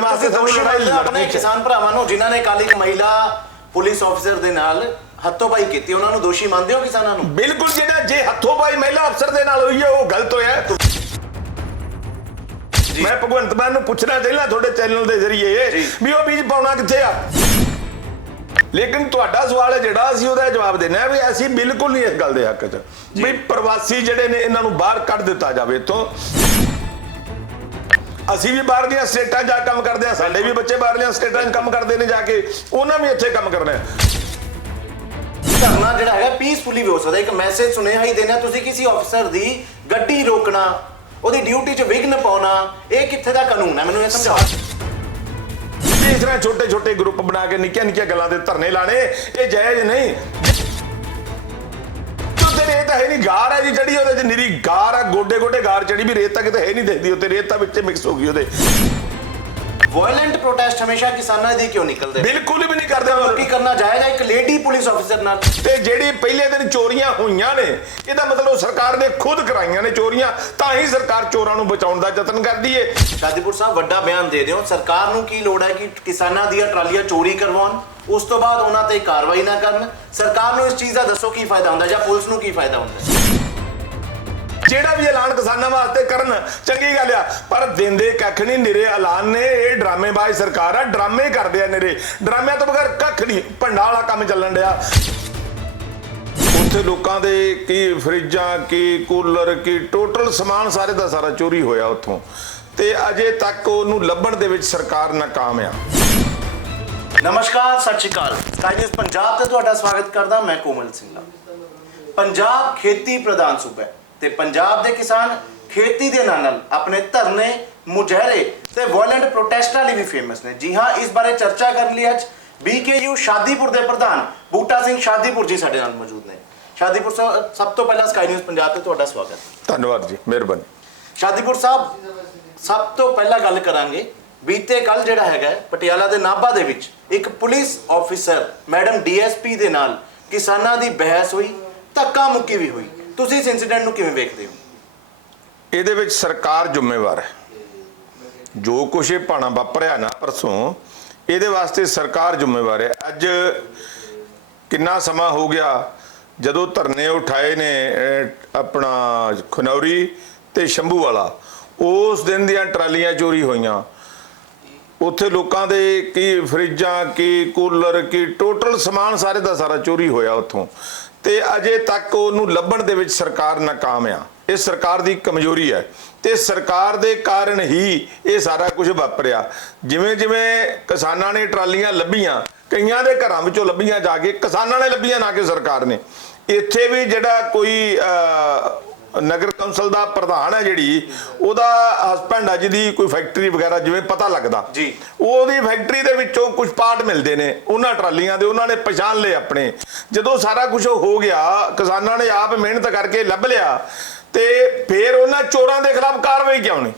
ਵਾਸਤੇ ਤੁਸੀਂ ਸਾਨੂੰ ਦੋਸ਼ੀ ਲੜਾਈ ਹੋ ਆਪਣੇ ਲੜਨੀ ਕਿਸਾਨ ਭਰਾਵਾਂ ਨੂੰ ਜਿਨ੍ਹਾਂ ਨੇ ਕੱਲ ਇੱਕ ਮਹਿਲਾ ਪੁਲਿਸ ਅਫਸਰ ਦੇ ਨਾਲ ਹੱਥੋਂਬਾਈ ਕੀਤੀ ਉਹਨਾਂ ਨੂੰ ਦੋਸ਼ੀ ਮੰਨਦੇ ਹੋ ਕਿਸਾਨਾਂ ਨੂੰ? ਬਿਲਕੁਲ ਜਿਹੜਾ ਜੇ ਹੱਥੋਂ ਪਾਈ ਮਹਿਲਾ ਅਫਸਰ ਦੇ ਨਾਲ ਹੋਈ ਹੈ ਉਹ ਗਲਤ ਹੋਇਆ। ਮੈਂ ਭਗਵੰਤ ਮਾਨ ਨੂੰ ਪੁੱਛਣਾ ਚਾਹੀਦਾ ਤੁਹਾਡੇ ਚੈਨਲ ਦੇ ਜ਼ਰੀਏ। ਵੀ ਉਹ ਬੀਜ ਪਾਉਣਾ ਕਿੱਥੇ ਆ? ਲੇਕਿਨ ਤੁਹਾਡਾ ਸਵਾਲ ਹੈ ਜਿਹੜਾ ਅਸੀਂ ਉਹਦਾ ਜਵਾਬ ਦੇਣਾ ਹੈ ਵੀ ਅਸੀਂ ਬਿਲਕੁਲ ਨਹੀਂ ਇਸ ਗੱਲ ਦੇ ਹੱਕ 'ਚ। ਵੀ ਪ੍ਰਵਾਸੀ ਜਿਹੜੇ ਨੇ ਇਹਨਾਂ ਨੂੰ ਬਾਹਰ ਕੱਢ ਦਿੱਤਾ ਜਾਵੇ ਇੱਥੋਂ। ਅਸੀਂ ਵੀ ਬਾਹਰ ਦੀਆਂ ਸਟੇਟਾਂ 'ਚ ਜਾ ਕੰਮ ਕਰਦੇ ਆ ਸਾਡੇ ਵੀ ਬੱਚੇ ਬਾਹਰਲੀਆਂ ਸਟੇਟਾਂ 'ਚ ਕੰਮ ਕਰਦੇ ਨੇ ਜਾ ਕੇ ਉਹਨਾਂ ਵੀ ਇੱਥੇ ਕੰਮ ਕਰਨਾ ਹੈ। ਧਰਨਾ ਜਿਹੜਾ ਹੈਗਾ ਪੀਸਫੁਲੀ ਵੀ ਹੋ ਸਕਦਾ ਇੱਕ ਮੈਸੇਜ ਸੁਨੇਹਾ ਹੀ ਦੇਣਾ ਤੁਸੀਂ ਕਿਸੇ ਅਫਸਰ ਦੀ ਗੱਡੀ ਰੋਕਣਾ ਉਹਦੀ ਡਿਊਟੀ 'ਚ ਵਿਘਨ ਪਾਉਣਾ ਇਹ ਕਿੱਥੇ ਦਾ ਕਾਨੂੰਨ ਹੈ? ਮੈਨੂੰ ਇਹ ਸਮਝਾਓ। ਇਸ ਤਰ੍ਹਾਂ ਛੋਟੇ ਛੋਟੇ ਗਰੁੱਪ ਬਣਾ ਕੇ ਨਿੱਕੀਆਂ ਨਿੱਕੀਆਂ ਗੱਲਾਂ ਦੇ ਧਰਨੇ ਲਾਣੇ ਇਹ ਜਾਇਜ਼ ਨਹੀਂ। ਤੇ ਰੇਤ ਹੈ ਨਹੀਂ ਗਾਰ ਹੈ ਜੀ ਜਿਹੜੀ ਉਹਦੇ ਚ ਨਿਰੀ ਗਾਰ ਆ ਗੋਡੇ ਗੋਡੇ ਗਾਰ ਚੜੀ ਵੀ ਰੇਤ ਤਾਂ ਕਿਤੇ ਹੈ ਨਹੀਂ ਦਿਖਦੀ ਉੱਤੇ ਰੇਤ ਤਾਂ ਵਿੱਚ ਮਿਕਸ ਹੋ ਗਈ ਉਹਦੇ। ਵਾਇਲੈਂਟ ਪ੍ਰੋਟੈਸਟ ਹਮੇਸ਼ਾ ਕਿਸਾਨਾਂ ਦੀ ਕਿਉਂ ਨਿਕਲਦੇ? ਬਿਲਕੁਲ ਵੀ ਨਹੀਂ ਕਰਦੇ ਉਹ। ਕੀ ਕਰਨਾ ਜਾਏਗਾ ਇੱਕ ਲੇਡੀ ਪੁਲਿਸ ਅਫਸਰ ਨਾਲ। ਤੇ ਜਿਹੜੀ ਪਹਿਲੇ ਦਿਨ ਚੋਰੀਆਂ ਹੋਈਆਂ ਨੇ ਇਹਦਾ ਮਤਲਬ ਸਰਕਾਰ ਨੇ ਖੁਦ ਕਰਾਈਆਂ ਨੇ ਚੋਰੀਆਂ ਤਾਂ ਹੀ ਸਰਕਾਰ ਚੋਰਾਂ ਨੂੰ ਬਚਾਉਣ ਦਾ ਯਤਨ ਕਰਦੀ ਏ। ਸ਼ਾਦੀਪੁਰ ਸਾਹਿਬ ਵੱਡਾ ਬਿਆਨ ਦੇ ਦਿਓ ਸਰਕਾਰ ਨੂੰ ਕੀ ਲੋੜ ਹੈ ਕਿ ਕਿਸਾਨਾਂ ਦੀਆਂ ਟਰਾਲੀਆਂ ਚੋਰੀ ਕਰਵਾਉਣ? ਉਸ ਤੋਂ ਬਾਅਦ ਉਹਨਾਂ ਤੇ ਕਾਰਵਾਈ ਨਾ ਕਰਨ। ਸਰਕਾਰ ਨੂੰ ਇਸ ਚੀਜ਼ ਦਾ ਦੱਸੋ ਕੀ ਫਾਇਦਾ ਹੁੰਦਾ ਜਾਂ ਪੁਲਿਸ ਨੂੰ ਕੀ ਫਾਇਦਾ ਹੁੰਦਾ? ਜਿਹੜਾ ਵੀ ਐਲਾਨ ਕਿਸਾਨਾਂ ਵਾਸਤੇ ਕਰਨ, ਚੰਗੀ ਗੱਲ ਆ। ਪਰ ਦਿੰਦੇ ਕੱਖ ਨਹੀਂ, ਨਿਰੇ ਐਲਾਨ ਨੇ। ਇਹ ਡਰਾਮੇਬਾਜ਼ ਸਰਕਾਰ ਆ, ਡਰਾਮੇ ਕਰਦੇ ਆ ਨਿਰੇ। ਡਰਾਮਿਆਂ ਤੋਂ ਬਗੈਰ ਕੱਖ ਨਹੀਂ ਭੰਡਾ ਵਾਲਾ ਕੰਮ ਚੱਲਣ ਡਿਆ। ਉੱਥੇ ਲੋਕਾਂ ਦੇ ਕੀ ਫਰਿੱਜਾਂ, ਕੀ ਕੂਲਰ, ਕੀ ਟੋਟਲ ਸਮਾਨ ਸਾਰੇ ਦਾ ਸਾਰਾ ਚੋਰੀ ਹੋਇਆ ਉੱਥੋਂ। ਤੇ ਅਜੇ ਤੱਕ ਉਹਨੂੰ ਲੱਭਣ ਦੇ ਵਿੱਚ ਸਰਕਾਰ ਨਾਕਾਮ ਆ। ਨਮਸਕਾਰ ਸਤਿ ਸ਼੍ਰੀ ਅਕਾਲ। ਸਕਾਈ ਨਿਊਜ਼ ਪੰਜਾਬ ਤੇ ਤੁਹਾਡਾ ਸਵਾਗਤ ਕਰਦਾ ਮੈਂ ਕੋਮਲ ਸਿੰਘਲਾ ਪੰਜਾਬ ਖੇਤੀ ਪ੍ਰਧਾਨ ਸੂਬਾ ਹੈ ਤੇ ਪੰਜਾਬ ਦੇ ਕਿਸਾਨ ਖੇਤੀ ਦੇ ਨਾਲ ਨਾਲ ਆਪਣੇ ਧਰਨੇ ਮੁਜ਼ਾਹਰੇ ਤੇ ਵਾਇਲੈਂਟ ਪ੍ਰੋਟੈਸਟਾਂ ਲਈ ਵੀ ਫੇਮਸ ਨੇ। ਜੀ ਹਾਂ ਇਸ ਬਾਰੇ ਚਰਚਾ ਕਰਨ ਲਈ ਅੱਜ ਬੀਕੇਯੂ ਸ਼ਾਦੀਪੁਰ ਦੇ ਪ੍ਰਧਾਨ ਬੂਟਾ ਸਿੰਘ ਸ਼ਾਦੀਪੁਰ ਜੀ ਸਾਡੇ ਨਾਲ ਮੌਜੂਦ ਨੇ। ਸ਼ਾਦੀਪੁਰ ਸਾਹਿਬ ਸਭ ਤੋਂ ਪਹਿਲਾਂ ਸਕਾਈ ਨਿਊਜ਼ ਪੰਜਾਬ ਤੇ ਤੁਹਾਡਾ ਸਵਾਗਤ। ਧੰਨਵਾਦ ਜੀ ਮਿਹਰਬਾਨੀ। ਸ਼ਾਦੀਪੁਰ ਸਾਹਿਬ ਸਭ ਤੋਂ ਪਹਿਲਾਂ ਗੱਲ ਕਰਾਂਗੇ ਬੀਤੇ ਕੱਲ ਜਿਹੜਾ ਹੈਗਾ ਪਟਿਆਲਾ ਦੇ ਨਾਭਾ ਦੇ ਵਿੱਚ ਇੱਕ ਪੁਲਿਸ ਆਫੀਸਰ ਮੈਡਮ ਡੀਐਸਪੀ ਦੇ ਨਾਲ ਕਿਸਾਨਾਂ ਦੀ ਬਹਿਸ ਹੋਈ ਧੱਕਾ ਮੁੱਕੀ ਵੀ ਹੋਈ। ਤੁਸੀਂ ਇਸ ਇਨਸੀਡੈਂਟ ਨੂੰ ਕਿਵੇਂ ਵੇਖਦੇ ਹੋ? ਇਹਦੇ ਵਿੱਚ ਸਰਕਾਰ ਜ਼ਿੰਮੇਵਾਰ ਹੈ। ਜੋ ਕੁਛ ਇਹ ਭਾਣਾ ਵਾਪਰਿਆ ਨਾ ਪਰਸੋਂ ਇਹਦੇ ਵਾਸਤੇ ਸਰਕਾਰ ਜ਼ਿੰਮੇਵਾਰ ਹੈ। ਅੱਜ ਕਿੰਨਾ ਸਮਾਂ ਹੋ ਗਿਆ ਜਦੋਂ ਧਰਨੇ ਉਠਾਏ ਨੇ ਅਹ, ਆਪਣਾ ਖਨੌਰੀ ਤੇ ਸ਼ੰਭੂ ਵਾਲਾ ਉਸ ਦਿਨ ਦੀਆਂ ਟਰਾਲੀਆਂ ਚੋਰੀ ਹੋਈਆਂ। ਉੱਥੇ ਲੋਕਾਂ ਦੇ ਕੀ ਫਰਿੱਜਾਂ, ਕੀ ਕੂਲਰ, ਕੀ ਟੋਟਲ ਸਮਾਨ ਸਾਰੇ ਦਾ ਸਾਰਾ ਚੋਰੀ ਹੋਇਆ ਉੱਥੋਂ। ਤੇ ਅਜੇ ਤੱਕ ਉਹਨੂੰ ਲੱਭਣ ਦੇ ਵਿੱਚ ਸਰਕਾਰ ਨਾਕਾਮ ਆ। ਇਹ ਸਰਕਾਰ ਦੀ ਕਮਜ਼ੋਰੀ ਹੈ। ਤੇ ਸਰਕਾਰ ਦੇ ਕਾਰਨ ਹੀ ਇਹ ਸਾਰਾ ਕੁਝ ਵਾਪਰਿਆ। ਜਿਵੇਂ ਜਿਵੇਂ ਕਿਸਾਨਾਂ ਨੇ ਟਰਾਲੀਆਂ ਲੱਭੀਆਂ, ਕਈਆਂ ਦੇ ਘਰਾਂ ਵਿੱਚੋਂ ਲੱਭੀਆਂ ਜਾ ਕੇ, ਕਿਸਾਨਾਂ ਨੇ ਲੱਭੀਆਂ ਨਾ ਕਿ ਸਰਕਾਰ ਨੇ। ਇੱਥੇ ਵੀ ਜਿਹੜਾ ਕੋਈ ਨਗਰ ਕੌਂਸਲ ਦਾ ਪ੍ਰਧਾਨ ਹੈ ਜਿਹੜੀ ਉਹਦਾ ਹਸਬੰਡ ਆ ਜਿਹਦੀ ਕੋਈ ਫੈਕਟਰੀ ਵਗੈਰਾ ਜਿਵੇਂ ਪਤਾ ਲੱਗਦਾ। ਜੀ। ਉਹਦੀ ਫੈਕਟਰੀ ਦੇ ਵਿੱਚੋਂ ਕੁਝ ਪਾਰਟ ਮਿਲਦੇ ਨੇ ਉਹਨਾਂ ਟਰਾਲੀਆਂ ਦੇ ਉਹਨਾਂ ਨੇ ਪਛਾਣ ਲਏ ਆਪਣੇ। ਜਦੋਂ ਸਾਰਾ ਕੁਝ ਹੋ ਗਿਆ ਕਿਸਾਨਾਂ ਨੇ ਆਪ ਮਿਹਨਤ ਕਰਕੇ ਲੱਭ ਲਿਆ ਤੇ ਫਿਰ ਉਹਨਾਂ ਚੋਰਾਂ ਦੇ ਖਿਲਾਫ ਕਾਰਵਾਈ ਕਿਉਂ ਨਹੀਂ?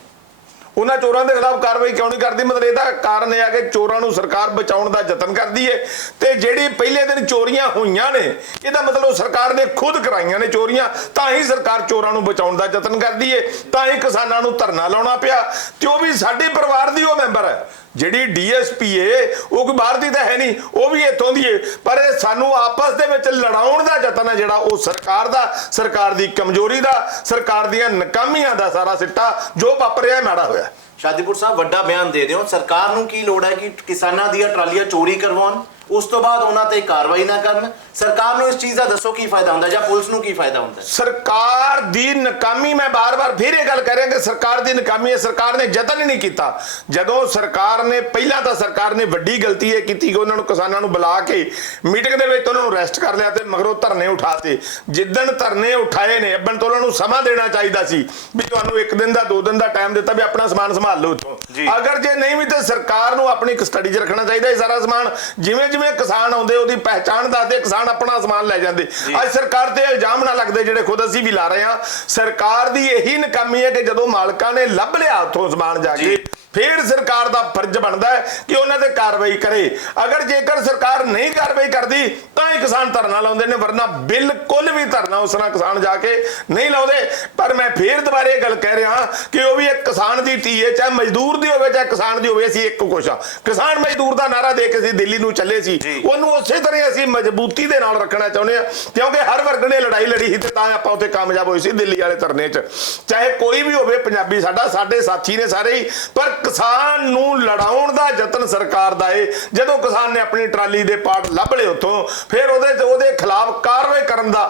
ਉਹਨਾਂ ਚੋਰਾਂ ਦੇ ਖਿਲਾਫ ਕਾਰਵਾਈ ਕਿਉਂ ਨਹੀਂ ਕਰਦੀ? ਮਤਲਬ ਇਹਦਾ ਕਾਰਨ ਇਹ ਆ ਕਿ ਚੋਰਾਂ ਨੂੰ ਸਰਕਾਰ ਬਚਾਉਣ ਦਾ ਯਤਨ ਕਰਦੀ ਹੈ ਤੇ ਜਿਹੜੀ ਪਹਿਲੇ ਦਿਨ ਚੋਰੀਆਂ ਹੋਈਆਂ ਨੇ, ਇਹਦਾ ਮਤਲਬ ਸਰਕਾਰ ਨੇ ਖੁਦ ਕਰਾਈਆਂ ਨੇ ਚੋਰੀਆਂ, ਤਾਂ ਹੀ ਸਰਕਾਰ ਚੋਰਾਂ ਨੂੰ ਬਚਾਉਣ ਦਾ ਯਤਨ ਕਰਦੀ ਹੈ ਤਾਂ ਹੀ ਕਿਸਾਨਾਂ ਨੂੰ ਧਰਨਾ ਲਾਉਣਾ ਪਿਆ ਤੇ ਉਹ ਵੀ ਸਾਡੇ ਪਰਿਵਾਰ ਦੀ ਉਹ ਮੈਂਬਰ ਹੈ। ਜਿਹੜੀ ਡੀਐਸਪੀ ਏ, ਉਹ ਕੋਈ ਬਾਹਰ ਦੀ ਤਾਂ ਹੈ ਨਹੀਂ, ਉਹ ਵੀ ਇੱਥੋਂ ਦੀ ਏ। ਪਰ ਇਹ ਸਾਨੂੰ ਆਪਸ ਦੇ ਵਿੱਚ ਲੜਾਉਣ ਦਾ ਯਤਨ ਹੈ ਜਿਹੜਾ ਉਹ ਸਰਕਾਰ ਦਾ, ਸਰਕਾਰ ਦੀ ਕਮਜ਼ੋਰੀ ਦਾ, ਸਰਕਾਰ ਦੀਆਂ ਨਕਾਮੀਆਂ ਦਾ ਸਾਰਾ ਸਿੱਟਾ, ਜੋ ਵਾਪਰਿਆ ਮਾੜਾ ਹੋਇਆ। ਸ਼ਾਦੀਪੁਰ ਸਾਹਿਬ, ਵੱਡਾ ਬਿਆਨ ਦੇ ਦਿਓ। ਸਰਕਾਰ ਨੂੰ ਕੀ ਲੋੜ ਹੈ ਕਿ ਕਿਸਾਨਾਂ ਦੀਆਂ ਟਰਾਲੀਆਂ ਚੋਰੀ ਕਰਵਾਉਣ? ਉਸ ਤੋਂ ਬਾਅਦ ਉਹਨਾਂ ਤੇ ਕਾਰਵਾਈ ਨਾ ਕਰਨ। ਸਰਕਾਰ ਨੂੰ ਇਸ ਚੀਜ਼ ਦਾ ਦੱਸੋ ਕੀ ਫਾਇਦਾ ਹੁੰਦਾ ਜਾਂ ਪੁਲਿਸ ਨੂੰ ਕੀ ਫਾਇਦਾ ਹੁੰਦਾ? ਸਰਕਾਰ ਦੀ ਨਾਕਾਮੀ ਮੈਂ ਬਾਰ-ਬਾਰ ਫਿਰ ਇਹ ਗੱਲ ਕਰ ਰਿਹਾ ਕਿ ਸਰਕਾਰ ਦੀ ਨਾਕਾਮੀ ਹੈ ਸਰਕਾਰ ਨੇ ਯਤਨ ਹੀ ਨਹੀਂ ਕੀਤਾ। ਜਦੋਂ ਸਰਕਾਰ ਨੇ ਪਹਿਲਾਂ ਤਾਂ ਸਰਕਾਰ ਨੇ ਵੱਡੀ ਗਲਤੀ ਇਹ ਕੀਤੀ ਕਿ ਉਹਨਾਂ ਨੂੰ ਕਿਸਾਨਾਂ ਨੂੰ ਬੁਲਾ ਕੇ ਮੀਟਿੰਗ ਦੇ ਵਿੱਚ ਉਹਨਾਂ ਨੂੰ ਅਰੈਸਟ ਕਰ ਲਿਆ ਤੇ ਮਗਰੋਂ ਧਰਨੇ ਉਠਾਤੇ। ਜਿੱਦਣ ਧਰਨੇ ਉਠਾਏ ਨੇ ਅੱਬਨ ਤੋਂ ਉਹਨਾਂ ਨੂੰ ਸਮਾਂ ਦੇਣਾ ਚਾਹੀਦਾ ਸੀ ਵੀ ਤੁਹਾਨੂੰ ਇੱਕ ਦਿਨ ਦਾ ਦੋ ਦਿਨ ਦਾ ਟਾਈਮ ਦਿੱਤਾ ਵੀ ਆਪਣਾ ਸਮਾਨ ਸੰਭਾਲ ਲਓ ਉੱਥੋਂ ਜੀ। ਅਗਰ ਜੇ ਨਹੀਂ ਵੀ ਤੇ ਸਰਕਾਰ ਨੂੰ ਆਪਣੀ ਕਸਟਡੀ 'ਚ ਰੱਖਣਾ ਚਾਹੀਦਾ ਇਹ ਸਾਰਾ ਸਮਾਨ। ਜਿਵੇਂ ਜਿਵੇਂ ਕਿਸਾਨ ਆਉਂਦੇ ਉਹਦੀ ਪਹਿਚਾਣ ਦੱਸਦੇ ਕਿਸਾਨ ਆਪਣਾ ਸਮਾਨ ਲੈ ਜਾਂਦੇ। ਅੱਜ ਸਰਕਾਰ ਤੇ ਇਲਜ਼ਾਮ ਨਾ ਲੱਗਦੇ ਜਿਹੜੇ ਖੁਦ ਅਸੀਂ ਵੀ ਲਾ ਰਹੇ ਹਾਂ। ਸਰਕਾਰ ਦੀ ਇਹੀ ਨਾਕਾਮੀ ਹੈ ਕਿ ਜਦੋਂ ਮਾਲਕਾਂ ਨੇ ਲੱਭ ਲਿਆ ਉੱਥੋਂ ਸਮਾਨ ਜਾ ਕੇ। ਫਿਰ ਸਰਕਾਰ ਦਾ ਫਰਜ਼ ਬਣਦਾ ਹੈ ਕਿ ਉਹਨਾਂ ਤੇ ਕਾਰਵਾਈ ਕਰੇ। ਅਗਰ ਜੇਕਰ ਸਰਕਾਰ ਨਹੀਂ ਕਾਰਵਾਈ ਕਰਦੀ ਤਾਂ ਹੀ ਕਿਸਾਨ ਧਰਨਾ ਲਾਉਂਦੇ ਨੇ ਵਰਨਾ ਬਿਲਕੁਲ ਵੀ ਧਰਨਾ ਉਸ ਨਾਲ ਕਿਸਾਨ ਜਾ ਕੇ ਨਹੀਂ ਲਾਉਂਦੇ। ਪਰ ਮੈਂ ਫੇਰ ਦੁਬਾਰੇ ਇਹ ਗੱਲ ਕਹਿ ਰਿਹਾ ਕਿ ਉਹ ਵੀ ਇੱਕ ਕਿਸਾਨ ਦੀ ਧੀ ਹੈ ਚਾਹੇ ਮਜ਼ਦੂਰ ਦੀ ਹੋਵੇ ਚਾਹੇ ਕਿਸਾਨ ਦੀ ਹੋਵੇ ਅਸੀਂ ਇੱਕ ਕੁਛ ਆ ਕਿਸਾਨ ਮਜ਼ਦੂਰ ਦਾ ਨਾਰਾ ਦੇ ਕੇ ਅਸੀਂ ਦਿੱਲੀ ਨੂੰ ਚੱਲੇ ਸੀ। ਉਹਨੂੰ ਉਸੇ ਤਰ੍ਹਾਂ ਅਸੀਂ ਮਜ਼ਬੂਤੀ ਦੇ ਨਾਲ ਰੱਖਣਾ ਚਾਹੁੰਦੇ ਆ ਕਿਉਂਕਿ ਹਰ ਵਰਗ ਨੇ ਲੜਾਈ ਲੜੀ ਸੀ ਤੇ ਤਾਂ ਆਪਾਂ ਉੱਥੇ ਕਾਮਯਾਬ ਹੋਏ ਸੀ ਦਿੱਲੀ ਵਾਲੇ ਧਰਨੇ 'ਚ। ਚਾਹੇ ਕੋਈ ਵੀ ਹੋਵੇ ਪੰਜਾਬੀ ਸਾਡਾ ਸਾਡੇ ਸਾਥੀ ਨੇ ਸਾਰੇ ਹੀ ਪਰ ਕਿਸਾਨ ਨੂੰ ਲੜਾਉਣ ਦਾ ਯਤਨ ਸਰਕਾਰ ਦਾ ਏ। ਜਦੋਂ ਕਿਸਾਨ ਨੇ ਆਪਣੀ ਟਰਾਲੀ ਦੇ ਪਾਰਟ ਲੱਭ ਲਏ ਉੱਥੋਂ ਫਿਰ ਉਹਦੇ ਉਹਦੇ ਖਿਲਾਫ ਕਾਰਵਾਈ ਕਰਨ ਦਾ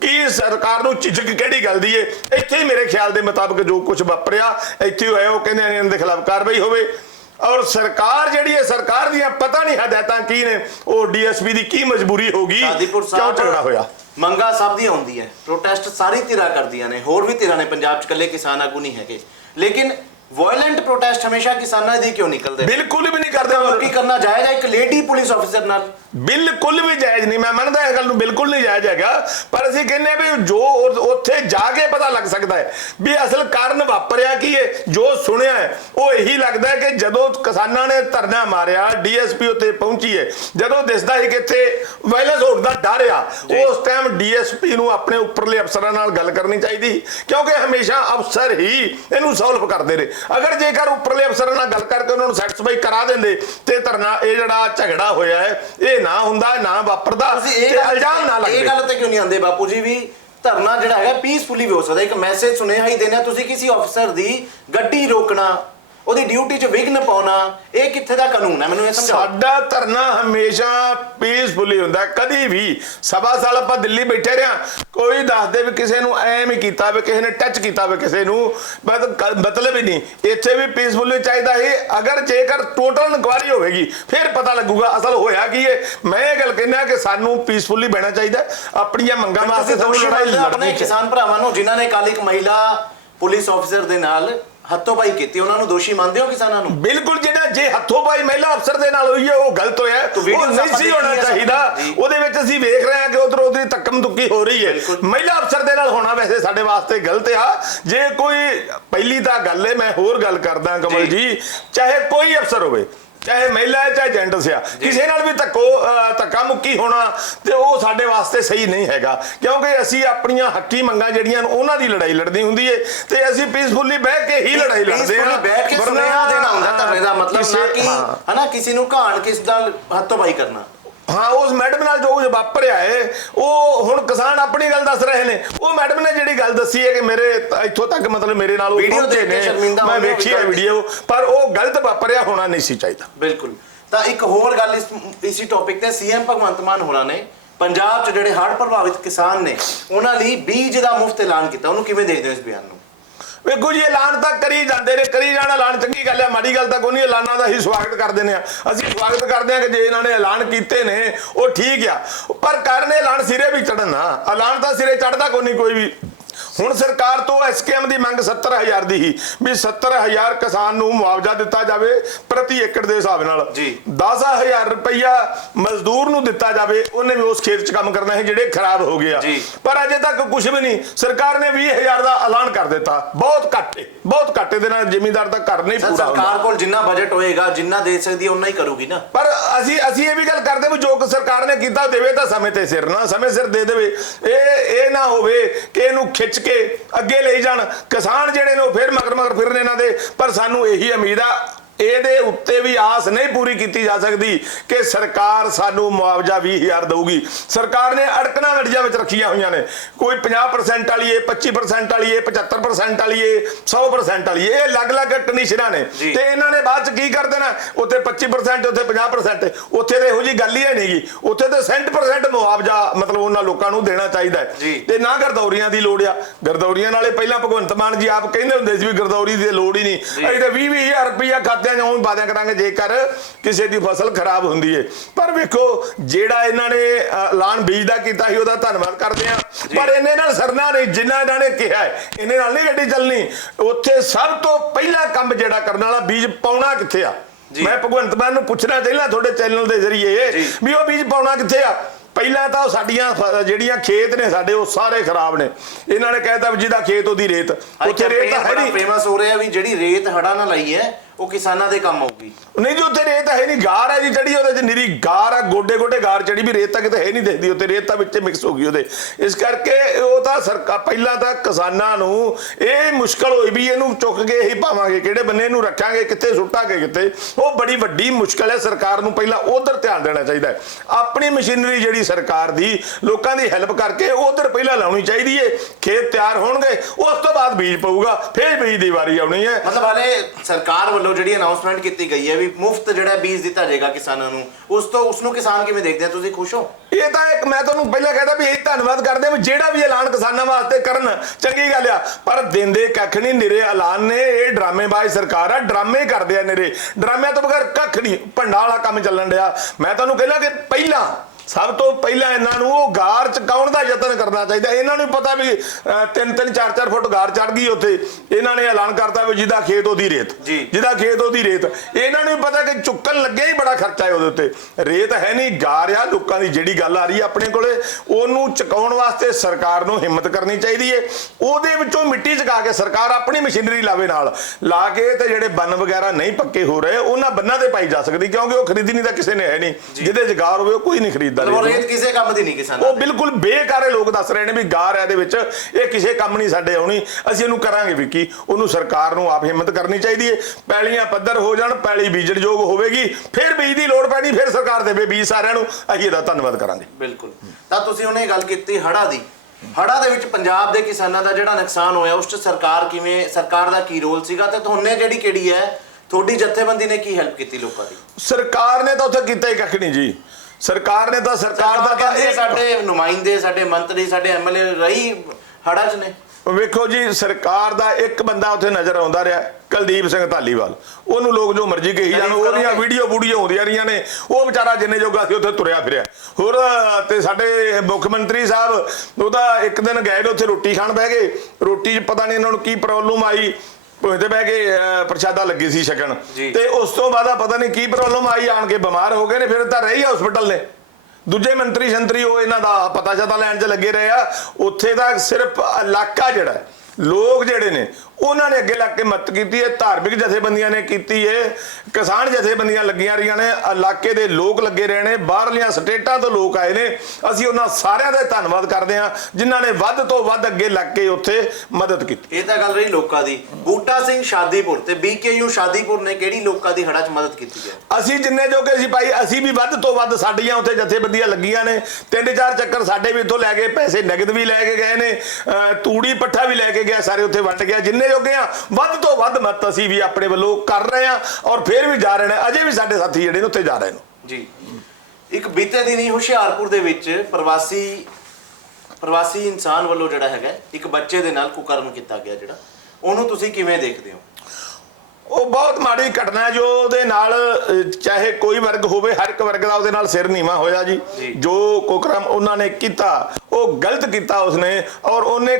ਕੀ ਸਰਕਾਰ ਨੂੰ ਝਿਜਕ ਕਿਹੜੀ ਗੱਲ ਦੀ ਏ? ਇੱਥੇ ਹੀ ਮੇਰੇ ਖਿਆਲ ਦੇ ਮੁਤਾਬਕ ਜੋ ਕੁਝ ਵਾਪਰਿਆ ਇੱਥੇ ਹੀ ਹੋਇਆ ਉਹ ਕਹਿੰਦੇ ਨੇ ਇਹਨਾਂ ਦੇ ਖਿਲਾਫ ਕਾਰਵਾਈ ਹੋਵੇ। ਔਰ ਸਰਕਾਰ ਜਿਹੜੀ ਹੈ ਸਰਕਾਰ ਦੀਆਂ ਪਤਾ ਨਹੀਂ ਹਦਾਇਤਾਂ ਕੀ ਨੇ ਉਹ ਡੀਐਸਪੀ ਦੀ ਕੀ ਮਜਬੂਰੀ ਹੋਗੀ ਕਿਉਂ ਝਗੜਾ ਹੋਇਆ? ਮੰਗਾ ਸਭ ਦੀਆਂ ਹੁੰਦੀਆਂ ਪ੍ਰੋਟੈਸਟ ਸਾਰੀ ਧਿਰਾਂ ਕਰਦੀਆਂ ਨੇ ਹੋਰ ਵੀ ਧਿਰਾਂ ਨੇ। ਪੰਜਾਬ 'ਚ ਇਕੱਲੇ ਕਿਸਾਨ ਆਗੂ ਨਹੀਂ ਹੈਗੇ। ਲੇਕਿਨ ਵਾਇਲੈਂਟ ਪ੍ਰੋਟੈਸਟ ਹਮੇਸ਼ਾ ਕਿਸਾਨਾਂ ਦੀ ਕਿਉਂ ਨਿਕਲਦੇ? ਬਿਲਕੁਲ ਵੀ ਨਹੀਂ ਕਰਦੇ ਹੋਰ। ਕੀ ਕਰਨਾ ਜਾਏਗਾ ਇੱਕ ਲੇਡੀ ਪੁਲਿਸ ਆਫੀਸਰ ਨਾਲ? ਬਿਲਕੁਲ ਵੀ ਜਾਇਜ਼ ਨਹੀਂ। ਮੈਂ ਮੰਨਦਾ ਇਹ ਗੱਲ ਨੂੰ ਬਿਲਕੁਲ ਨਹੀਂ ਜਾਇਜ਼ ਹੈਗਾ। ਪਰ ਅਸੀਂ ਕਹਿੰਦੇ ਹਾਂ ਵੀ ਜੋ ਉੱਥੇ ਜਾ ਕੇ ਪਤਾ ਲੱਗ ਸਕਦਾ ਹੈ ਵੀ ਅਸਲ ਕਾਰਨ ਵਾਪਰਿਆ ਕੀ ਹੈ। ਜੋ ਸੁਣਿਆ ਹੈ ਉਹ ਇਹੀ ਲੱਗਦਾ ਹੈ ਕਿ ਜਦੋਂ ਕਿਸਾਨਾਂ ਨੇ ਧਰਨਾ ਮਾਰਿਆ ਡੀਐਸਪੀ ਉੱਤੇ ਪਹੁੰਚੀ ਹੈ ਜਦੋਂ ਦਿਸਦਾ ਹੈ ਕਿ ਇੱਥੇ ਵਾਇਲੈਂਸ ਹੋਣ ਦਾ ਡਰ ਆ। ਉਸ ਟਾਈਮ ਡੀਐਸਪੀ ਨੂੰ ਆਪਣੇ ਉੱਪਰਲੇ ਅਫਸਰਾਂ ਨਾਲ ਗੱਲ ਕਰਨੀ ਚਾਹੀਦੀ ਕਿਉਂਕਿ ਹਮੇਸ਼ਾ ਅਫਸਰ ਹੀ ਇਹਨੂੰ ਸੋਲਵ ਕਰਦੇ ਨੇ ਅਗਰ ਜੇਕਰ ਉੱਪਰਲੇ ਅਫਸਰਾਂ ਨਾਲ ਗੱਲ ਕਰਕੇ ਉਹਨਾਂ ਨੂੰ ਸੈਟੀਸਫਾਈ ਕਰਾ ਦਿੰਦੇ ਤੇ ਧਰਨਾ ਇਹ ਜਿਹੜਾ ਝਗੜਾ ਹੋਇਆ ਹੈ ਇਹ ਨਾ ਹੁੰਦਾ ਨਾ ਵਾਪਰਦਾ ਤੁਸੀਂ ਤੇ ਇਹ ਇਲਜ਼ਾਮ ਨਾ ਇਹ ਲੱਗਦੇ ਗੱਲ ਤੇ ਕਿਉਂ ਨਹੀਂ ਆਂਦੇ ਬਾਪੂ ਜੀ ਵੀ ਧਰਨਾ ਜਿਹੜਾ ਹੈਗਾ ਪੀਸਫੁਲੀ ਵੀ ਹੋ ਸਕਦਾ। ਇੱਕ ਮੈਸੇਜ ਸੁਨੇਹਾ ਹੀ ਦੇਣਾ ਤੁਸੀਂ ਕਿਸੇ ਅਫਸਰ ਦੀ ਗੱਡੀ ਰੋਕਣਾ ਉਹਦੀ ਡਿਊਟੀ 'ਚ ਵਿਘਨ ਪਾਉਣਾ ਇਹ ਕਿੱਥੇ ਦਾ ਕਾਨੂੰਨ ਹੈ? ਮੈਨੂੰ ਇਹ ਸਮਝਾਓ। ਸਾਡਾ ਧਰਨਾ ਹਮੇਸ਼ਾ ਪੀਸਫੁਲੀ ਹੁੰਦਾ ਕਦੀ ਵੀ ਸਵਾ ਸਾਲ ਆਪਾਂ ਦਿੱਲੀ ਬੈਠੇ ਰਿਆਂ ਕੋਈ ਦੱਸਦੇ ਵੀ ਕਿਸੇ ਨੂੰ ਹੀ ਕੀਤਾ ਵੀ ਕਿਸੇ ਨੇ ਟੱਚ ਕੀਤਾ ਵੀ ਕਿਸੇ ਨੂੰ ਮਤਲਬ ਹੀ ਨਹੀਂ। ਇੱਥੇ ਵੀ ਪੀਸਫੁਲੀ ਚਾਹੀਦਾ ਹੈ ਅਗਰ ਜੇਕਰ ਟੋਟਲ ਇਨਕੁਆਰੀ ਹੋਵੇਗੀ ਫਿਰ ਪਤਾ ਲੱਗੂਗਾ ਅਸਲ ਹੋਇਆ ਕੀ ਹੈ। ਮੈਂ ਇਹ ਗੱਲ ਕਹਿੰਦਾ ਕਿ ਸਾਨੂੰ ਪੀਸਫੁਲੀ ਬਹਿਣਾ ਚਾਹੀਦਾ। ਆਪਣੀਆਂ ਮੰਗਾਂ ਵਾਸਤੇ ਸਾਨੂੰ ਲੜਾਈ ਆਪਣੇ ਲੜਨੀ ਕਿਸਾਨ ਭਰਾਵਾਂ ਨੂੰ ਜਿਨ੍ਹਾਂ ਨੇ ਕੱਲ ਇੱਕ ਮਹਿਲਾ ਪੁਲਿਸ ਆਫੀਸਰ ਦੇ ਨਾਲ ਹੱਥੋਂਬਾਈ ਕੀਤੀ ਉਹਨਾਂ ਨੂੰ ਦੋਸ਼ੀ ਮੰਨਦੇ ਹੋ ਕਿਸਾਨਾਂ ਨੂੰ ਬਿਲਕੁਲ ਜਿਹੜਾ ਜੇ ਹੱਥੋਂ ਪਾਈ ਮਹਿਲਾ ਅਫਸਰ ਦੇ ਨਾਲ ਹੋਈ ਹੈ ਉਹ ਗਲਤ ਹੋਇਆ ਹੈ। ਤੋ ਵੀਡੀਓ ਉਹ ਨਹੀਂ ਸੀ ਹੋਣਾ ਚਾਹੀਦਾ ਜੀ। ਉਹਦੇ ਵਿੱਚ ਅਸੀਂ ਵੇਖ ਰਹੇ ਹਾਂ ਕਿ ਉਧਰ ਉਧਰ ਧੱਕਮ ਧੁੱਕੀ ਹੋ ਰਹੀ ਹੈ ਬਿਲਕੁਲ। ਮਹਿਲਾ ਅਫਸਰ ਦੇ ਨਾਲ ਹੋਣਾ ਵੈਸੇ ਸਾਡੇ ਵਾਸਤੇ ਗਲਤ ਆ ਜੇ ਕੋਈ ਪਹਿਲੀ ਤਾਂ ਗੱਲ ਹੈ ਮੈਂ ਹੋਰ ਗੱਲ ਕਰਦਾ ਕਮਲ ਜੀ। ਜੀ ਚਾਹੇ ਕੋਈ ਅਫਸਰ ਹੋਵੇ ਚਾਹੇ ਮਹਿਲਾ ਹੈ ਚਾਹੇ ਜੈਂਟ ਸਿਆ ਕਿਸੇ ਨਾਲ ਵੀ ਧੱਕੋ ਧੱਕਾ ਮੁੱਕੀ ਹੋਣਾ ਤੇ ਉਹ ਸਾਡੇ ਵਾਸਤੇ ਸਹੀ ਨਹੀਂ ਹੈਗਾ। ਕਿਉਂਕਿ ਅਸੀਂ ਆਪਣੀਆਂ ਹੱਕੀ ਮੰਗਾਂ ਜਿਹੜੀਆਂ ਉਹਨਾਂ ਦੀ ਲੜਾਈ ਲੜਨੀ ਹੁੰਦੀ ਹੈ ਤੇ ਅਸੀਂ ਪੀਸਫੁਲੀ ਬਹਿ ਕੇ ਹੀ ਲੜਾਈ ਲੜਦੇ ਹਾਂ ਬੈਠ ਕੇ ਵਰਨਾ- ਸੁਨੇਹਾ ਦੇਣਾ ਹੁੰਦਾ ਧਰਨੇ ਦਾ ਮਤਲਬ ਨਾ ਕਿ। ਹਨਾ ਕਿਸੇ ਨੂੰ ਘਾਣ ਕਿਸ ਨਾਲ ਹੱਥੋਂਬਾਈ ਕਰਨਾ। ਹਾਂ ਉਸ ਮੈਡਮ ਨਾਲ ਜੋ ਵਾਪਰਿਆ ਹੈ ਉਹ ਹੁਣ ਕਿਸਾਨ ਆਪਣੀ ਗੱਲ ਦੱਸ ਰਹੇ ਨੇ। ਉਹ ਮੈਡਮ ਨੇ ਜਿਹੜੀ ਗੱਲ ਦੱਸੀ ਹੈ ਕਿ ਮੇਰੇ ਇੱਥੋਂ ਤੱਕ ਮਤਲਬ ਮੇਰੇ ਨਾਲ ਉਹ ਵੀਡੀਓ ਦੇਖ ਕੇ ਨੇ ਸ਼ਰਮਿੰਦਾ ਮੈਂ ਵੇਖੀ ਹੈ ਵੀਡੀਓ ਪਰ ਉਹ ਗਲਤ ਵਾਪਰਿਆ ਹੋਣਾ ਨਹੀਂ ਸੀ ਚਾਹੀਦਾ। ਬਿਲਕੁਲ। ਤਾਂ ਇੱਕ ਹੋਰ ਗੱਲ ਇਸ ਇਸੀ ਟੌਪਿਕ ਤੇ ਸੀਐਮ ਭਗਵੰਤ ਮਾਨ ਹੋਰਾਂ ਨੇ ਪੰਜਾਬ 'ਚ ਜਿਹੜੇ ਹੜ੍ਹ ਪ੍ਰਭਾਵਿਤ ਕਿਸਾਨ ਨੇ ਉਹਨਾਂ ਲਈ ਬੀਜ ਦਾ ਮੁਫਤ ਐਲਾਨ ਕੀਤਾ। ਉਹਨੂੰ ਕਿਵੇਂ ਦੇਖਦੇ ਹੋ ਇਸ ਬਿਆਨ ਨੂੰ? ਵੇਖੋ ਜੀ ਐਲਾਨ ਤਾਂ ਕਰੀ ਜਾਂਦੇ ਨੇ, ਕਰੀ ਜਾਣਾ ਐਲਾਨ ਚੰਗੀ ਗੱਲ ਹੈ, ਮਾੜੀ ਗੱਲ ਤਾਂ ਕੋਈ ਨਹੀਂ, ਐਲਾਨਾਂ ਦਾ ਹੀ ਸਵਾਗਤ ਕਰਦੇ ਨੇ ਅਸੀਂ ਸਵਾਗਤ ਕਰਦੇ ਹਾਂ ਕਿ ਜੇ ਇਹਨਾਂ ਨੇ ਐਲਾਨ ਕੀਤੇ ਨੇ, ਉਹ ਠੀਕ ਆ। ਪਰ ਕਰਨੇ ਐਲਾਨ ਸਿਰੇ ਵੀ ਚੜਨ ਨਾ ਐਲਾਨ ਤਾਂ ਸਿਰੇ ਚੜਦਾ ਕੋਈ ਨਹੀਂ, ਕੋਈ ਵੀ ਹੁਣ ਸਰਕਾਰ ਤੋਂ ਐਸਕੇਐਮ ਦੀ ਮੰਗ 70000 ਦੀ ਹੀ ਵੀ 70000 ਕਿਸਾਨ ਨੂੰ ਮੁਆਵਜ਼ਾ ਦਿੱਤਾ ਜਾਵੇ ਪ੍ਰਤੀ ਏਕੜ ਦੇ ਹਿਸਾਬ ਨਾਲ। ਜੀ। 10000 ਰੁਪਈਆ ਮਜ਼ਦੂਰ ਨੂੰ ਦਿੱਤਾ ਜਾਵੇ ਉਹਨੇ ਵੀ ਉਸ ਖੇਤ 'ਚ ਕੰਮ ਕਰਨਾ ਹੈ ਜਿਹੜੇ ਖਰਾਬ ਹੋ ਗਿਆ। ਪਰ ਅਜੇ ਤੱਕ ਕੁਝ ਵੀ ਨਹੀਂ ਸਰਕਾਰ ਨੇ 20000 ਦਾ ਐਲਾਨ ਕਰ ਦਿੱਤਾ। ਬਹੁਤ ਘੱਟ ਬਹੁਤ ਘੱਟ ਦੇ ਨਾਲ ਜ਼ਿਮੀਂਦਾਰ ਦਾ ਘਰ ਨਹੀਂ ਪੂਰਾ ਹੁੰਦਾ। ਸਰਕਾਰ ਕੋਲ ਜਿੰਨਾ ਬਜਟ ਹੋਏਗਾ ਜਿੰਨਾ ਦੇ ਸਕਦੀ ਹੈ ਉਨਾ ਹੀ ਕਰੂਗੀ ਨਾ। ਪਰ ਅਸੀਂ ਅਸੀਂ ਇਹ ਵੀ ਗੱਲ ਕਰਦੇ ਵੀ ਜੋ ਸਰਕਾਰ ਨੇ ਕੀਤਾ ਦੇਵੇ ਤਾਂ ਸਮੇਂ ਤੇ ਸਿਰ ਨਾ ਸਮੇਂ ਸਿਰ ਦੇ ਦੇਵੇ। ਇਹ ਇਹ ਨਾ ਹੋਵੇ ਕਿ ਇਹਨੂੰ ਖਿੱਚ ਕੇ ਅੱਗੇ ਲਈ ਜਾਣ। ਕਿਸਾਨ ਜਿਹੜੇ ਨੇ ਉਹ ਫਿਰ ਮਗਰ ਮਗਰ ਫਿਰਨ ਇਹਨਾਂ ਦੇ, ਪਰ ਸਾਨੂੰ ਇਹੀ ਉਮੀਦ ਆ ਇਹਦੇ ਉੱਤੇ ਵੀ ਆਸ ਨਹੀਂ ਪੂਰੀ ਕੀਤੀ ਜਾ ਸਕਦੀ ਕਿ ਸਰਕਾਰ ਸਾਨੂੰ ਮੁਆਵਜ਼ਾ 20000 ਦੇਊਗੀ। ਸਰਕਾਰ ਨੇ ਅੜਕਣਾ ਵੜੀਆਂ ਵਿੱਚ ਰੱਖੀਆਂ ਹੋਈਆਂ ਨੇ। ਕੋਈ 50% ਵਾਲੀ ਏ 25% ਵਾਲੀ ਏ 75% ਵਾਲੀ ਏ 100% ਵਾਲੀ ਏ। ਇਹ ਅਲੱਗ-ਅਲੱਗ ਕੰਡੀਸ਼ਨਾਂ ਨੇ। ਤੇ ਇਹਨਾਂ ਨੇ ਬਾਅਦ ਚ ਕੀ ਕਰ ਦੇਣਾ? ਉੱਥੇ 25% ਉੱਥੇ 50% ਉੱਥੇ ਤੇ ਇਹੋ ਜੀ ਗੱਲ ਹੀ ਹੈ ਨਹੀਂਗੀ ਉੱਥੇ ਤੇ 100% ਮੁਆਵਜ਼ਾ ਮਤਲਬ ਉਹਨਾਂ ਲੋਕਾਂ ਨੂੰ ਦੇਣਾ ਚਾਹੀਦਾ। ਤੇ ਨਾ ਗਰਦੌਰੀਆਂ ਦੀ ਲੋੜ ਆ। ਗਰਦੌਰੀਆਂ ਨਾਲੇ ਪਹਿਲਾਂ ਭਗਵੰਤ ਮਾਨ ਜੀ ਆਪ ਕਹਿੰਦੇ ਹੁੰਦੇ ਸੀ ਵੀ ਗਰਦੌਰੀ ਦੀ ਲੋੜ ਹੀ ਨਹੀਂ। ਅਸੀਂ ਤਾਂ 20 20000 ਰੁਪਇਆ ਖਾਤਿਆਂ 'ਚ ਉਂ ਵਾਦਿਆਂ ਕਰਾਂਗੇ ਜੇਕਰ ਕਿਸੇ ਦੀ ਫਸਲ ਖਰਾਬ ਹੁੰਦੀ ਏ। ਪਰ ਵੇਖੋ ਜਿਹੜਾ ਇਹਨਾਂ ਨੇ ਐਲਾਨ ਬੀਜ ਦਾ ਕੀਤਾ ਸੀ ਉਹਦਾ ਧੰਨਵਾਦ ਕਰਦੇ ਆ ਪਰ ਇਹਨੇ ਨਾਲ ਸਰਨਾ ਨਹੀਂ ਜਿੰਨਾ ਇਹਨਾਂ ਨੇ ਕਿਹਾ ਇਹਨੇ ਨਾਲ ਨਹੀਂ ਗੱਡੀ ਚੱਲਣੀ। ਉੱਥੇ ਸਭ ਤੋਂ ਪਹਿਲਾ ਕੰਮ ਜਿਹੜਾ ਕਰਨ ਵਾਲਾ ਬੀਜ ਪਾਉਣਾ ਕਿੱਥੇ ਆ? ਜੀ। ਮੈਂ ਭਗਵੰਤ ਮਾਨ ਨੂੰ ਪੁੱਛਣਾ ਚਾਹੀਦਾ ਤੁਹਾਡੇ ਚੈਨਲ ਦੇ ਜ਼ਰੀਏ। ਜੀ। ਵੀ ਉਹ ਬੀਜ ਪਾਉਣਾ ਕਿੱਥੇ ਆ? ਪਹਿਲਾਂ ਤਾਂ ਉਹ ਸਾਡੀਆਂ ਜਿਹੜੀਆਂ ਖੇਤ ਨੇ ਸਾਡੇ ਉਹ ਸਾਰੇ ਖਰਾਬ ਨੇ। ਇਹਨਾਂ ਨੇ ਕਹਿਤਾ ਵੀ ਜਿਹਦਾ ਖੇਤ ਉਹਦੀ ਰੇਤ। ਉੱਥੇ ਰੇਤ ਤਾਂ ਹੈ ਨਹੀਂ। ਫੇਮਸ ਹੋ ਰਿਹਾ ਵੀ ਜਿਹੜੀ ਰੇਤ ਹੜਾ ਨਾਲ ਆਈ ਹੈ ਉਹ ਕਿਸਾਨਾਂ ਦੇ ਕੰਮ ਆਊਗੀ। ਨਹੀਂ ਜੀ ਉੱਥੇ ਰੇਤ ਹੈ ਨਹੀਂ ਗਾਰ ਹੈ ਜੀ ਜਿਹੜੀ ਉਹਦੇ ਚ ਨਿਰੀ ਗਾਰ ਆ ਗੋਡੇ ਗੋਡੇ ਗਾਰ ਚੜੀ ਵੀ ਰੇਤ ਤਾਂ ਕਿਤੇ ਹੈ ਨਹੀਂ ਦਿਖਦੀ ਉੱਥੇ ਰੇਤ ਤਾਂ ਵਿੱਚ ਮਿਕਸ ਹੋ ਗਈ ਉਹਦੇ। ਇਸ ਕਰਕੇ ਉਹ ਤਾਂ ਸਰਕਾਰ ਪਹਿਲਾਂ ਤਾਂ ਕਿਸਾਨਾਂ ਨੂੰ ਇਹ ਮੁਸ਼ਕਲ ਹੋਈ ਵੀ ਇਹਨੂੰ ਚੁੱਕ ਕੇ ਹੀ ਪਾਵਾਂਗੇ ਕਿਹੜੇ ਬੰਨੇ ਇਹਨੂੰ ਰੱਖਾਂਗੇ ਕਿੱਥੇ ਸੁੱਟਾਂਗੇ ਕਿੱਥੇ? ਉਹ ਬੜੀ ਵੱਡੀ ਮੁਸ਼ਕਲ ਹੈ ਸਰਕਾਰ ਨੂੰ ਪਹਿਲਾਂ ਉਧਰ ਧਿਆਨ ਦੇਣਾ ਚਾਹੀਦਾ ਹੈ। ਆਪਣੀ ਮਸ਼ੀਨਰੀ ਜਿਹੜੀ ਸਰਕਾਰ ਦੀ ਲੋਕਾਂ ਦੀ ਹੈਲਪ ਕਰਕੇ ਉਧਰ ਪਹਿਲਾਂ ਲਾਉਣੀ ਚਾਹੀਦੀ ਹੈ ਖੇਤ ਤਿਆਰ ਹੋਣਗੇ ਉਸ ਤੋਂ ਬਾਅਦ ਬੀਜ ਪਊਗਾ ਫਿਰ ਬੀਜ ਦੀ ਵਾਰੀ ਆਉਣੀ ਹੈ। ਮਤਲਬ ਹਾਲੇ ਸਰਕਾਰ ਵੱਲੋਂ ਜਿਹੜੀ ਅਨਾਉਂਸਮੈਂਟ ਕੀਤੀ ਗਈ ਹੈ ਵੀ ਮੁਫਤ ਜਿਹੜਾ ਬੀਜ ਦਿੱਤਾ ਜਾਏਗਾ ਕਿਸਾਨਾਂ ਨੂੰ, ਉਸ ਤੋਂ ਉਸ ਨੂੰ ਕਿਸਾਨ ਕਿਵੇਂ ਦੇਖਦੇ ਆ? ਤੁਸੀਂ ਖੁਸ਼ ਹੋ? ਇਹ ਤਾਂ ਇੱਕ ਮੈਂ ਤੁਹਾਨੂੰ ਪਹਿਲਾਂ ਕਹਿੰਦਾ ਵੀ ਇਹ ਧੰਨਵਾਦ ਕਰਦੇ ਹਾਂ ਵੀ ਜਿਹੜਾ ਵੀ ਐਲਾਨ ਕਿਸਾਨਾਂ ਵਾਸਤੇ ਕਰਨ, ਚੰਗੀ ਗੱਲ ਆ। ਪਰ ਦਿੰਦੇ ਕੱਖ ਨਹੀਂ, ਨਿਰੇ ਐਲਾਨ ਨੇ, ਇਹ ਡਰਾਮੇਬਾਜ਼ ਸਰਕਾਰ ਆ, ਡਰਾਮੇ ਕਰਦੇ ਆ ਨਿਰੇ। ਡਰਾਮਿਆਂ ਤੋਂ ਬਗੈਰ ਕੱਖ ਨਹੀਂ ਭੰਡਾ ਵਾਲਾ ਕੰਮ ਚੱਲਣ ਡਿਆ। ਮੈਂ ਤੁਹਾਨੂੰ ਕਹਿੰਦਾ ਕਿ ਪਹਿਲਾਂ ਸਭ ਤੋਂ ਪਹਿਲਾਂ ਇਹਨਾਂ ਨੂੰ ਉਹ ਗਾਰ ਚਕਾਉਣ ਦਾ ਯਤਨ ਕਰਨਾ ਚਾਹੀਦਾ? ਇਹਨਾਂ ਨੂੰ ਪਤਾ ਵੀ 3-3 4-4 ਫੁੱਟ ਗਾਰ ਚੜ ਗਈ ਉੱਥੇ। ਇਹਨਾਂ ਨੇ ਐਲਾਨ ਕਰਤਾ ਵੀ ਜਿਹਦਾ ਖੇਤ ਉਹਦੀ ਰੇਤ। ਜਿਹਦਾ ਖੇਤ ਉਹਦੀ ਰੇਤ। ਇਹਨਾਂ ਨੂੰ ਪਤਾ ਕਿ ਚੁੱਕਣ ਲੱਗੇ ਹੀ ਬੜਾ ਖਰਚਾ ਹੈ ਉਹਦੇ ਉੱਤੇ। ਰੇਤ ਹੈ ਨਹੀਂ ਗਾਰ ਆ ਲੋਕਾਂ ਦੀ ਜਿਹੜੀ ਗੱਲ ਆ ਰਹੀ ਹੈ ਆਪਣੇ ਕੋਲੇ। ਉਹਨੂੰ ਚੁਕਾਉਣ ਵਾਸਤੇ ਸਰਕਾਰ ਨੂੰ ਹਿੰਮਤ ਕਰਨੀ ਚਾਹੀਦੀ ਏ। ਉਹਦੇ ਵਿੱਚੋਂ ਮਿੱਟੀ ਚਕਾ ਕੇ ਸਰਕਾਰ ਆਪਣੀ ਮਸ਼ੀਨਰੀ ਲਾਵੇ ਨਾਲ। ਲਾ ਕੇ ਤੇ ਜਿਹੜੇ ਬੰਨ ਵਗੈਰਾ ਨਹੀਂ ਪੱਕੇ ਹੋ ਰਹੇ ਉਹਨਾਂ ਬੰਨਾਂ ਤੇ ਪਾਈ ਜਾ ਸਕਦੀ ਕਿਉਂਕਿ ਉਹ ਖਰੀਦਣੀ ਤਾਂ ਕਿਸੇ ਨੇ ਹੈ ਨਹੀਂ। ਜਿਹਦੇ ਜਗਾਰ ਹੋਵੇ ਉਹ ਕੋਈ ਨਹੀਂ ਖਰੀਦਦਾ। ਮਤਲਬ ਉਹ ਰੇਤ ਕਿਸੇ ਕੰਮ ਦੀ ਨਹੀਂ ਕਿਸਾਨਾਂ ਉਹ ਬਿਲਕੁਲ ਬੇਕਾਰੇ ਲੋਕ ਦੱਸ ਰਹੇ ਨੇ ਵੀ ਗਾਰ ਹੈ ਦੇ ਵਿੱਚ ਇਹ ਕਿਸੇ ਕੰਮ ਨਹੀਂ ਸਾਡੇ ਆਉਣੀ। ਅਸੀਂ ਇਹਨੂੰ ਕਰਾਂਗੇ ਵੀ ਕੀ? ਉਹਨੂੰ ਸਰਕਾਰ ਨੂੰ ਆਪ ਹਿੰਮਤ ਕਰਨੀ ਚਾਹੀਦੀ ਹੈ ਪੈਲੀਆਂ ਪੱਧਰ ਹੋ ਜਾਣ ਪੈਲੀ ਬੀਜਣ ਯੋਗ ਹੋਵੇਗੀ ਫਿਰ ਬੀਜ ਦੀ ਲੋੜ ਪੈਣੀ ਫਿਰ ਸਰਕਾਰ ਦੇਵੇ ਬੀਜ ਸਾਰਿਆਂ ਨੂੰ। ਅਸੀਂ ਇਹਦਾ ਧੰਨਵਾਦ ਕਰਾਂਗੇ। ਬਿਲਕੁਲ। ਤਾਂ ਤੁਸੀਂ ਉਹਨੇ ਗੱਲ ਕੀਤੀ ਹੜਾ ਦੀ। ਹੜਾ ਦੇ ਵਿੱਚ ਪੰਜਾਬ ਦੇ ਕਿਸਾਨਾਂ ਦਾ ਜਿਹੜਾ ਨੁਕਸਾਨ ਹੋਇਆ ਉਸ 'ਚ ਸਰਕਾਰ ਕਿਵੇਂ ਸਰਕਾਰ ਦਾ ਕੀ ਰੋਲ ਸੀਗਾ ਤੇ ਤੁਹਾਨੇ ਜਿਹੜੀ ਕਿਹੜੀ ਹੈ ਤੁਹਾਡੀ ਜਥੇਬੰਦੀ ਨੇ ਕੀ ਹੈਲਪ ਕੀਤੀ ਲੋਕਾਂ ਦੀ? ਸਰਕਾਰ ਨੇ ਤਾਂ ਉੱਥੇ ਕੀਤਾ ਹੀ ਕੱਖ ਨਹੀਂ ਜੀ। ਸਰਕਾਰ ਨੇ ਤਾਂ ਸਰਕਾਰ ਦਾ ਤਾਂ ਇਹ ਸਾਡੇ ਨੁਮਾਇੰਦੇ ਸਾਡੇ ਮੰਤਰੀ ਸਾਡੇ ਐਮਐਲਏ ਰਹੀ ਹੜਾ 'ਚ ਨੇ। ਵੇਖੋ ਜੀ ਸਰਕਾਰ ਦਾ ਇੱਕ ਬੰਦਾ ਉੱਥੇ ਨਜ਼ਰ ਆਉਂਦਾ ਰਿਹਾ ਕੁਲਦੀਪ ਸਿੰਘ ਧਾਲੀਵਾਲ। ਉਹਨੂੰ ਲੋਕ ਜੋ ਮਰਜ਼ੀ ਕਹੀ ਜਾਣ ਉਹਦੀਆਂ? ਵੀਡੀਓ ਵੀਡੀਓ ਹੁੰਦੀਆਂ ਰਹੀਆਂ ਨੇ ਉਹ ਵਿਚਾਰਾ ਜਿੰਨੇ ਜੋਗਾ ਸੀ ਉੱਥੇ ਤੁਰਿਆ ਫਿਰਿਆ। ਹੋਰ ਤੇ ਸਾਡੇ ਮੁੱਖ ਮੰਤਰੀ ਸਾਹਿਬ ਉਹਦਾ ਇੱਕ ਦਿਨ ਗਏ ਉੱਥੇ ਰੋਟੀ ਖਾਣ ਬਹਿ ਗਏ। ਰੋਟੀ 'ਚ ਪਤਾ ਨਹੀਂ ਇਹਨਾਂ ਨੂੰ ਕੀ ਪ੍ਰੋਬਲਮ ਆਈ। ਭੁੰਜ ਤੇ ਬਹਿ ਕੇ ਅਹ, ਪ੍ਰਸ਼ਾਦਾ ਲੱਗੀ ਸੀ ਛਕਣ। ਤੇ ਉਸ ਤੋਂ ਬਾਅਦ ਆ ਪਤਾ ਨਹੀਂ ਕੀ ਪ੍ਰੋਬਲਮ ਆਈ ਆਣ ਕੇ ਬਿਮਾਰ ਹੋ ਗਏ ਨੇ ਫਿਰ ਤਾਂ ਰਹੀ ਹਸਪੀਟਲ ਨੇ। ਦੂਜੇ ਮੰਤਰੀ ਸ਼ੰਤਰੀ ਉਹ ਇਹਨਾਂ ਦਾ ਪਤਾ ਚਤਾ ਲੈਣ 'ਚ ਲੱਗੇ ਰਹੇ ਆ। ਉੱਥੇ ਦਾ ਸਿਰਫ ਇਲਾਕਾ ਜਿਹੜਾ ਹੈ, ਲੋਕ ਜਿਹੜੇ ਨੇ ਉਹਨਾਂ ਨੇ ਅੱਗੇ ਲੱਗ ਕੇ ਮਦਦ ਕੀਤੀ ਹੈ ਧਾਰਮਿਕ ਜਥੇਬੰਦੀਆਂ ਨੇ ਕੀਤੀ ਹੈ ਕਿਸਾਨ ਜਥੇਬੰਦੀਆਂ ਲੱਗੀਆਂ ਰਹੀਆਂ ਨੇ ਇਲਾਕੇ ਦੇ ਲੋਕ ਲੱਗੇ ਰਹੇ ਨੇ ਬਾਹਰਲੀਆਂ ਸਟੇਟਾਂ ਤੋਂ ਲੋਕ ਆਏ ਨੇ। ਅਸੀਂ ਉਹਨਾਂ ਸਾਰਿਆਂ ਦਾ ਧੰਨਵਾਦ ਕਰਦੇ ਹਾਂ ਜਿਨ੍ਹਾਂ ਨੇ ਵੱਧ ਤੋਂ ਵੱਧ ਅੱਗੇ ਲੱਗ ਕੇ ਉੱਥੇ ਮਦਦ ਕੀਤੀ। ਇਹ ਤਾਂ ਗੱਲ ਰਹੀ ਲੋਕਾਂ ਦੀ। ਬੂਟਾ ਸਿੰਘ ਸ਼ਾਦੀਪੁਰ ਤੇ ਬੀਕੇਯੂ ਸ਼ਾਦੀਪੁਰ ਨੇ ਕਿਹੜੀ ਲੋਕਾਂ ਦੀ ਹੜਾ 'ਚ ਮਦਦ ਕੀਤੀ ਹੈ? ਅਸੀਂ ਜਿੰਨੇ ਜੋਗੇ ਸੀ ਭਾਈ ਅਸੀਂ ਵੀ ਵੱਧ ਤੋਂ ਵੱਧ ਸਾਡੀਆਂ ਉੱਥੇ ਜਥੇਬੰਦੀਆਂ ਲੱਗੀਆਂ ਨੇ। ਤਿੰਨ ਚਾਰ ਚੱਕਰ ਸਾਡੇ ਵੀ ਇੱਥੋਂ ਲੈ ਕੇ ਪੈਸੇ ਨਗਦ ਵੀ ਲੈ ਕੇ ਗਏ ਨੇ ਤੂੜੀ ਪੱਠਾ ਵੀ ਲੈ ਕੇ ਗਿਆ ਸਾਰੇ ਉੱਥੇ ਵੰਡ ਗਿਆ। ਜਿੰਨੇ ਜੋਗੇ ਆ। ਵੱਧ ਤੋਂ ਵੱਧ ਮਤ ਅਸੀਂ ਵੀ ਆਪਣੇ ਵੱਲੋਂ ਕਰ ਰਹੇ ਆ ਔਰ ਫਿਰ ਵੀ ਜਾ ਰਹੇ ਨੇ। ਅਜੇ ਵੀ ਸਾਡੇ ਸਾਥੀ ਜਿਹੜੇ ਨੇ ਉੱਥੇ ਜਾ ਰਹੇ ਨੇ। ਜੀ। ਇੱਕ ਬੀਤੇ ਦਿਨੀ ਹੁਸ਼ਿਆਰਪੁਰ ਦੇ ਵਿੱਚ ਪ੍ਰਵਾਸੀ ਪ੍ਰਵਾਸੀ ਇਨਸਾਨ ਵੱਲੋਂ ਜਿਹੜਾ ਹੈਗਾ ਇੱਕ ਬੱਚੇ ਦੇ ਨਾਲ ਕੁਕਰਮ ਕੀਤਾ ਗਿਆ ਜਿਹੜਾ। ਉਹਨੂੰ ਤੁਸੀਂ ਕਿਵੇਂ ਦੇਖਦੇ ਹੋ? ਉਹ ਬਹੁਤ ਮਾੜੀ ਘਟਨਾ ਹੈ ਜੋ। ਉਹਦੇ ਨਾਲ ਚਾਹੇ ਕੋਈ ਵਰਗ ਹੋਵੇ ਹਰ ਇੱਕ ਵਰਗ ਦਾ ਉਹਦੇ ਨਾਲ ਸਿਰ ਨੀਵਾ ਹੋਇਆ ਜੀ। ਜੀ। ਕੋਕਰਮ ਉਹਨਾਂ ਨੇ ਕੀਤਾ ਉਹ ਗਲਤ ਕੀਤਾ ਉਸਨੇ ਔਰ ਉਹਨੇ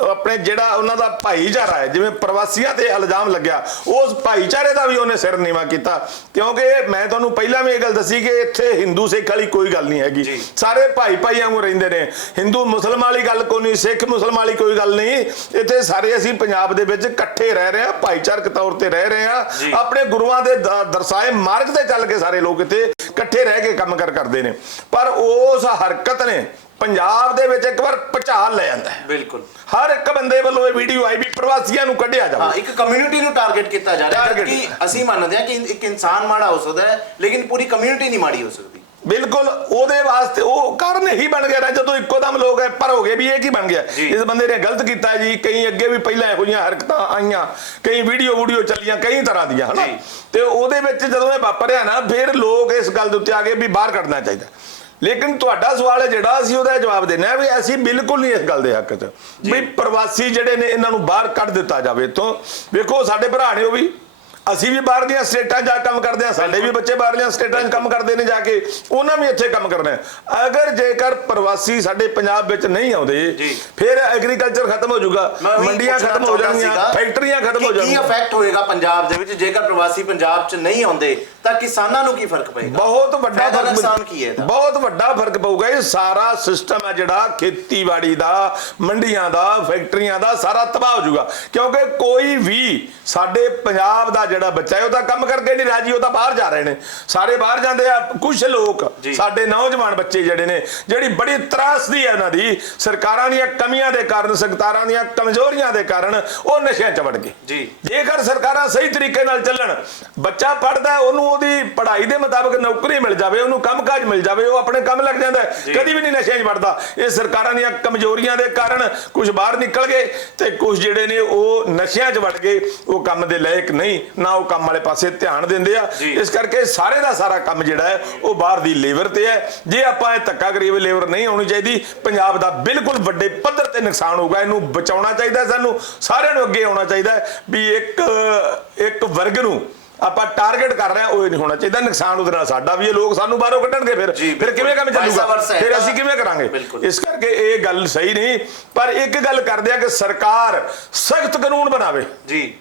ਆਪਣੇ ਜਿਹੜਾ ਉਹਨਾਂ ਦਾ ਭਾਈਚਾਰਾ ਹੈ ਜਿਵੇਂ ਪ੍ਰਵਾਸੀਆਂ ਤੇ ਇਲਜ਼ਾਮ ਲੱਗਿਆ ਉਸ ਭਾਈਚਾਰੇ ਦਾ ਵੀ ਉਹਨੇ ਸਿਰ ਨੀਵਾ ਕੀਤਾ। ਕਿਉਂਕਿ ਮੈਂ ਤੁਹਾਨੂੰ ਪਹਿਲਾਂ ਵੀ ਇਹ ਗੱਲ ਦੱਸੀ ਕਿ ਇੱਥੇ ਹਿੰਦੂ ਸਿੱਖ ਵਾਲੀ ਕੋਈ ਗੱਲ ਨਹੀਂ ਹੈਗੀ। ਸਾਰੇ ਭਾਈ ਭਾਈ ਵਾਂਗੂ ਰਹਿੰਦੇ ਨੇ। ਹਿੰਦੂ ਮੁਸਲਮਾਨ ਵਾਲੀ ਗੱਲ ਕੋਈ ਨਹੀਂ ਸਿੱਖ ਮੁਸਲਮਾਨ ਵਾਲੀ ਕੋਈ ਗੱਲ ਨਹੀਂ। ਇੱਥੇ ਸਾਰੇ ਅਸੀਂ ਪੰਜਾਬ ਦੇ ਵਿੱਚ ਇਕੱਠੇ ਰਹਿ ਰਹੇ ਹਾਂ ਭਾਈਚਾਰਕ ਤੌਰ ਤੇ ਰਹਿ ਰਹੇ। ਹਾਂ। ਆਪਣੇ ਗੁਰੂਆਂ ਦੇ ਦ- ਦਰਸਾਏ ਮਾਰਗ ਤੇ ਚੱਲ ਕੇ ਸਾਰੇ ਲੋਕ ਇੱਥੇ ਇਕੱਠੇ ਰਹਿ ਕੇ ਕੰਮ ਕਰ ਕਰਦੇ ਨੇ। ਪਰ ਉਸ ਹਰਕਤ ਨੇ ਪੰਜਾਬ ਦੇ ਵਿੱਚ ਇੱਕ ਵਾਰ ਭਚਾਲ ਲੈ ਜਾਂਦਾ ਹੈ। ਬਿਲਕੁਲ। ਹਰ ਇੱਕ ਬੰਦੇ ਵੱਲੋਂ ਇਹ ਵੀਡੀਓ ਆਈ ਵੀ ਪ੍ਰਵਾਸੀਆਂ ਨੂੰ ਕੱਢਿਆ ਹਾਂ ਜਾਵੇ ਇੱਕ ਕਮਿਊਨਿਟੀ ਨੂੰ ਟਾਰਗੇਟ ਕੀਤਾ ਜਾ ਰਿਹਾ ਹੈ ਕਿ ਅਸੀਂ ਮੰਨਦੇ ਹਾਂ ਕਿ ਇੱਕ ਇਨਸਾਨ ਮਾੜਾ ਹੋ ਸਕਦਾ ਹੈ ਲੇਕਿਨ ਪੂਰੀ ਕਮਿਊਨਿਟੀ ਨਹੀਂ ਮਾੜੀ ਹੋ ਸਕਦੀ। ਬਿਲਕੁਲ ਉਹਦੇ ਵਾਸਤੇ ਉਹ ਕਾਰਨ ਹੀ ਬਣ ਗਿਆ ਜਦੋਂ ਇੱਕੋ ਦਮ ਲੋਕ ਐ ਪਰ ਹੋ ਗਏ ਵੀ ਇਹ ਕੀ ਬਣ ਗਿਆ। ਇਸ ਬੰਦੇ ਨੇ ਗਲਤ ਕੀਤਾ ਜੀ ਕਈ ਅੱਗੇ ਵੀ ਪਹਿਲਾਂ ਇਹੋ ਜਿਹੀਆਂ ਹਰਕਤਾਂ ਆਈਆਂ ਕਈ ਵੀਡੀਓ ਵੀਡੀਓ ਚੱਲੀਆਂ ਕਈ ਤਰ੍ਹਾਂ ਦੀਆਂ ਹਨਾ। ਤੇ ਉਹਦੇ ਵਿੱਚ ਜਦੋਂ ਇਹ ਵਾਪਰਿਆ ਨਾ ਫਿਰ ਲੋਕ ਇਸ ਗੱਲ ਦੇ ਉੱਤੇ ਆ ਗਏ ਵੀ ਬਾਹਰ ਕੱਢਣਾ ਚਾਹੀਦਾ। ਲੇਕਿਨ ਤੁਹਾਡਾ ਸਵਾਲ ਹੈ ਜਿਹੜਾ ਅਸੀਂ ਉਹਦਾ ਜਵਾਬ ਦੇਣਾ ਹੈ ਵੀ ਅਸੀਂ ਬਿਲਕੁਲ ਨਹੀਂ ਇਸ ਗੱਲ ਦੇ ਹੱਕ 'ਚ। ਵੀ ਪ੍ਰਵਾਸੀ ਜਿਹੜੇ ਨੇ ਇਹਨਾਂ ਨੂੰ ਬਾਹਰ ਕੱਢ ਦਿੱਤਾ ਜਾਵੇ ਇੱਥੋਂ। ਵੇਖੋ ਸਾਡੇ ਭਰਾ ਨੇ ਉਹ ਵੀ ਅਸੀਂ ਵੀ ਬਾਹਰ ਦੀਆਂ ਸਟੇਟਾਂ 'ਚ ਜਾ ਕੰਮ ਕਰਦੇ ਹਾਂ ਸਾਡੇ ਵੀ ਬੱਚੇ ਬਾਹਰਲੀਆਂ ਸਟੇਟਾਂ 'ਚ ਕੰਮ ਕਰਦੇ ਨੇ ਜਾ ਕੇ ਉਹਨਾਂ ਵੀ ਇੱਥੇ ਕੰਮ ਕਰਨਾ ਅਗਰ ਜੇਕਰ ਪ੍ਰਵਾਸੀ ਸਾਡੇ ਪੰਜਾਬ ਵਿੱਚ ਨਹੀਂ ਆਉਂਦੇ। ਫਿਰ ਐਗਰੀਕਲਚਰ ਖਤਮ ਹੋ ਜਾਊਗਾ ਮੰਡੀਆਂ ਖਤਮ ਹੋ ਜਾਣਗੀਆਂ ਫੈਕਟਰੀਆਂ ਖਤਮ ਹੋ ਕਿ ਕੀ ਜਾਣਗੀਆਂ। ਇਫੈਕਟ ਹੋਏਗਾ ਪੰਜਾਬ ਦੇ ਵਿੱਚ ਜੇਕਰ ਪ੍ਰਵਾਸੀ ਪੰਜਾਬ 'ਚ ਨਹੀਂ ਆਉਂਦੇ ਤਾਂ ਕਿਸਾਨਾਂ ਨੂੰ ਕੀ ਫ਼ਰਕ ਪਏਗਾ? ਬਹੁਤ ਵੱਡਾ ਫ਼ਰਕ ਨੁਕਸਾਨ ਕੀ ਹੈ ਇਹਦਾ? ਬਹੁਤ ਵੱਡਾ ਫ਼ਰਕ ਪਊਗਾ ਇਹ ਸਾਰਾ ਸਿਸਟਮ ਹੈ ਜਿਹੜਾ ਖੇਤੀਬਾੜੀ ਦਾ ਮੰਡੀਆਂ ਦਾ ਫੈਕਟਰੀਆਂ ਦਾ ਸਾਰਾ ਤਬਾਹ ਹੋ ਜਾਊਗਾ। ਕਿਉਂਕਿ ਕੋਈ ਵੀ ਸਾਡੇ ਪੰਜਾਬ ਦਾ ਜਿਹੜਾ ਬੱਚਾ ਹੈ ਉਹ ਤਾਂ ਕੰਮ ਕਰਕੇ ਨਹੀਂ ਰਾਜੀ ਉਹ ਤਾਂ ਬਾਹਰ ਜਾ ਰਹੇ ਨੇ। ਸਾਰੇ ਬਾਹਰ ਜਾਂਦੇ ਆ ਕੁਝ ਲੋਕ। ਸਾਡੇ ਨੌਜਵਾਨ ਬੱਚੇ ਜਿਹੜੇ ਨੇ ਜਿਹੜੀ ਬੜੀ ਤਰਾਸਦੀ ਹੈ ਇਹਨਾਂ ਦੀ ਸਰਕਾਰਾਂ ਦੀਆਂ ਕਮੀਆਂ ਦੇ ਕਾਰਨ ਸਰਕਾਰਾਂ ਦੀਆਂ ਕਮਜ਼ੋਰੀਆਂ ਦੇ ਕਾਰਨ ਉਹ ਨਸ਼ਿਆਂ 'ਚ ਵੜ ਗਏ। ਜੀ। ਜੇਕਰ ਸਰਕਾਰਾਂ ਸਹੀ ਤਰੀਕੇ ਨਾਲ ਚੱਲਣ ਬੱਚਾ ਪੜਦਾ ਉਹਨੂੰ ਉਹਦੀ ਪੜ੍ਹਾਈ ਦੇ ਮੁਤਾਬਕ ਨੌਕਰੀ ਮਿਲ ਜਾਵੇ ਉਹਨੂੰ ਕੰਮਕਾਜ ਮਿਲ ਜਾਵੇ ਉਹ ਆਪਣੇ ਕੰਮ ਲੱਗ ਜਾਂਦਾ ਹੈ। ਕਦੀ ਵੀ ਨਹੀਂ ਨਸ਼ਿਆਂ 'ਚ ਵੜਦਾ। ਇਹ ਸਰਕਾਰਾਂ ਦੀਆਂ ਕਮਜ਼ੋਰੀਆਂ ਦੇ ਕਾਰਨ ਕੁਝ ਬਾਹਰ ਨਿਕਲ ਗਏ ਤੇ ਕੁਝ ਜਿਹੜੇ ਨੇ ਉਹ ਨਸ਼ਿਆਂ 'ਚ ਵੜ ਗਏ ਉਹ ਕੰਮ ਦੇ ਲਾਇਕ ਨਹੀਂ ਨਾ ਉਹ ਕੰਮ ਵਾਲੇ ਪਾਸੇ ਧਿਆਨ ਦਿੰਦੇ ਆ। ਜੀ। ਇਸ ਕਰਕੇ ਸਾਰੇ ਦਾ ਸਾਰਾ ਕੰਮ ਜਿਹੜਾ ਹੈ ਉਹ ਬਾਹਰ ਦੀ ਲੇਬਰ ਤੇ ਹੈ। ਜੇ ਆਪਾਂ ਇਹ ਧੱਕਾ ਗਰੀਬ ਲੇਬਰ ਨਹੀਂ ਆਉਣੀ ਚਾਹੀਦੀ ਪੰਜਾਬ ਦਾ ਬਿਲਕੁਲ ਵੱਡੇ ਪੱਧਰ ਤੇ ਨੁਕਸਾਨ ਹੋਊਗਾ। ਇਹਨੂੰ ਬਚਾਉਣਾ ਚਾਹੀਦਾ ਹੈ ਸਾਨੂੰ ਸਾਰਿਆਂ ਨੂੰ ਅੱਗੇ ਆਉਣਾ ਚਾਹੀਦਾ ਹੈ ਵੀ ਇੱਕ ਇੱਕ ਵਰਗ ਨੂੰ ਆਪਾਂ ਟਾਰਗੇਟ ਕਰ ਰਹੇ ਹਾਂ ਉਹ ਨਹੀਂ ਹੋਣਾ ਚਾਹੀਦਾ ਨੁਕਸਾਨ ਉਹਦੇ ਨਾਲ ਸਾਡਾ ਵੀ ਇਹ ਲੋਕ ਸਾਨੂੰ ਬਾਹਰੋਂ ਕੱਢਣਗੇ ਫਿਰ। ਫਿਰ ਕਿਵੇਂ ਕੰਮ। ਚੱਲੂਗਾ? ਫਿਰ ਅਸੀਂ ਕਿਵੇਂ ਕਰਾਂਗੇ। ਇਸ ਕਰਕੇ ਇਹ ਗੱਲ ਸਹੀ ਨਹੀਂ ਪਰ ਇੱਕ ਗੱਲ ਕਰਦੇ ਆ ਕਿ ਸਰਕਾਰ ਸਖਤ ਕਾਨੂੰਨ ਬਣਾਵੇ। ਜੀ।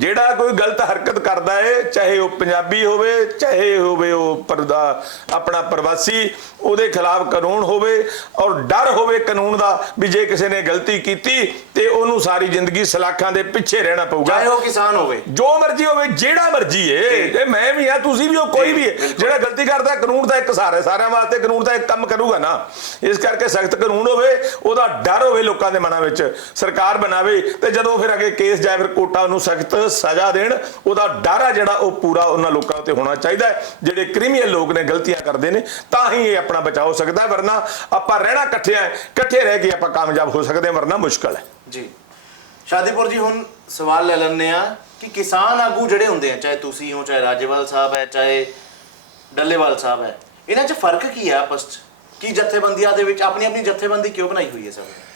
ਜਿਹੜਾ ਕੋਈ ਗਲਤ ਹਰਕਤ ਕਰਦਾ ਹੈ ਚਾਹੇ ਉਹ ਪੰਜਾਬੀ ਹੋਵੇ ਚਾਹੇ ਹੋਵੇ ਉਹ ਪਰਦਾ ਆਪਣਾ ਪ੍ਰਵਾਸੀ ਉਹਦੇ ਖਿਲਾਫ ਕਾਨੂੰਨ ਹੋਵੇ ਔਰ ਡਰ ਹੋਵੇ ਕਾਨੂੰਨ ਦਾ ਵੀ ਜੇ ਕਿਸੇ ਨੇ ਗਲਤੀ ਕੀਤੀ ਤੇ ਉਹਨੂੰ ਸਾਰੀ ਜ਼ਿੰਦਗੀ ਸਲਾਖਾਂ ਦੇ ਪਿੱਛੇ ਰਹਿਣਾ ਪਊਗਾ। ਚਾਹੇ ਉਹ ਕਿਸਾਨ ਹੋਵੇ। ਜੋ ਮਰਜ਼ੀ ਹੋਵੇ ਜਿਹੜਾ ਮਰਜ਼ੀ ਏ। ਜੇ। ਮੈਂ ਵੀ ਆ ਤੁਸੀਂ ਵੀ ਹੋ ਕੋਈ ਵੀ। ਜਿਹੜਾ ਗਲਤੀ ਕਰਦਾ ਕਾਨੂੰਨ ਦਾ ਇੱਕ ਸਹਾਰਾ ਹੈ, ਸਾਰਿਆਂ ਵਾਸਤੇ ਕਾਨੂੰਨ ਦਾ ਇੱਕ ਕੰਮ ਕਰੂਗਾ ਨਾ। ਇਸ ਕਰਕੇ ਸਖਤ ਕਾਨੂੰਨ ਹੋਵੇ ਉਹਦਾ ਡਰ ਹੋਵੇ ਲੋਕਾਂ ਦੇ ਮਨਾਂ ਵਿੱਚ। ਸਰਕਾਰ ਬਣਾਵੇ ਤੇ ਜਦੋਂ ਫਿਰ ਅੱਗੇ ਕੇਸ ਜਾਏ ਫਿਰ ਕੋਟਾ ਉਹਨੂੰ ਸਖਤ ਸਜ਼ਾ ਦੇਣ, ਉਹਦਾ ਡਰ ਆ ਜਿਹੜਾ ਉਹ ਪੂਰਾ ਉਹਨਾਂ ਲੋਕਾਂ ਉੱਤੇ ਹੋਣਾ ਚਾਹੀਦਾ ਜਿਹੜੇ ਕ੍ਰਿਮੀਨਲ ਲੋਕ ਨੇ, ਗਲਤੀਆਂ ਕਰਦੇ ਨੇ, ਤਾਂ ਹੀ ਇਹ ਆਪਣਾ ਬਚਾਅ ਸਕਦਾ ਵਰਨਾ ਆਪਾਂ ਰਹਿਣਾ ਇਕੱਠੇ ਆ, ਇਕੱਠੇ ਰਹਿ ਕੇ ਆਪਾਂ ਕਾਮਯਾਬ ਹੋ ਸਕਦੇ ਵਰਨਾ ਮੁਸ਼ਕਲ ਹੈ। ਜੀ। ਸ਼ਾਦੀਪੁਰ ਜੀ, ਹੁਣ ਸਵਾਲ ਲੈ ਲੈਂਦੇ ਆ ਕਿ ਕਿਸਾਨ ਆਗੂ ਜਿਹੜੇ ਹੁੰਦੇ ਆ, ਚਾਹੇ ਤੁਸੀਂ ਹੋ, ਚਾਹੇ ਰਾਜੇਵਾਲ ਸਾਹਿਬ ਹੈ, ਚਾਹੇ ਡੱਲੇਵਾਲ ਸਾਹਿਬ ਹੈ, ਇਹਨਾਂ 'ਚ ਫ਼ਰਕ ਕੀ ਹੈ ਆਪਸ 'ਚ? ਕੀ ਜਥੇਬੰਦੀਆਂ ਦੇ ਵਿੱਚ ਆਪਣੀ ਆਪਣੀ ਜਥੇਬੰਦੀ ਕਿਉਂ ਬਣਾਈ ਹੋਈ ਹੈ ਸਭ ਨੇ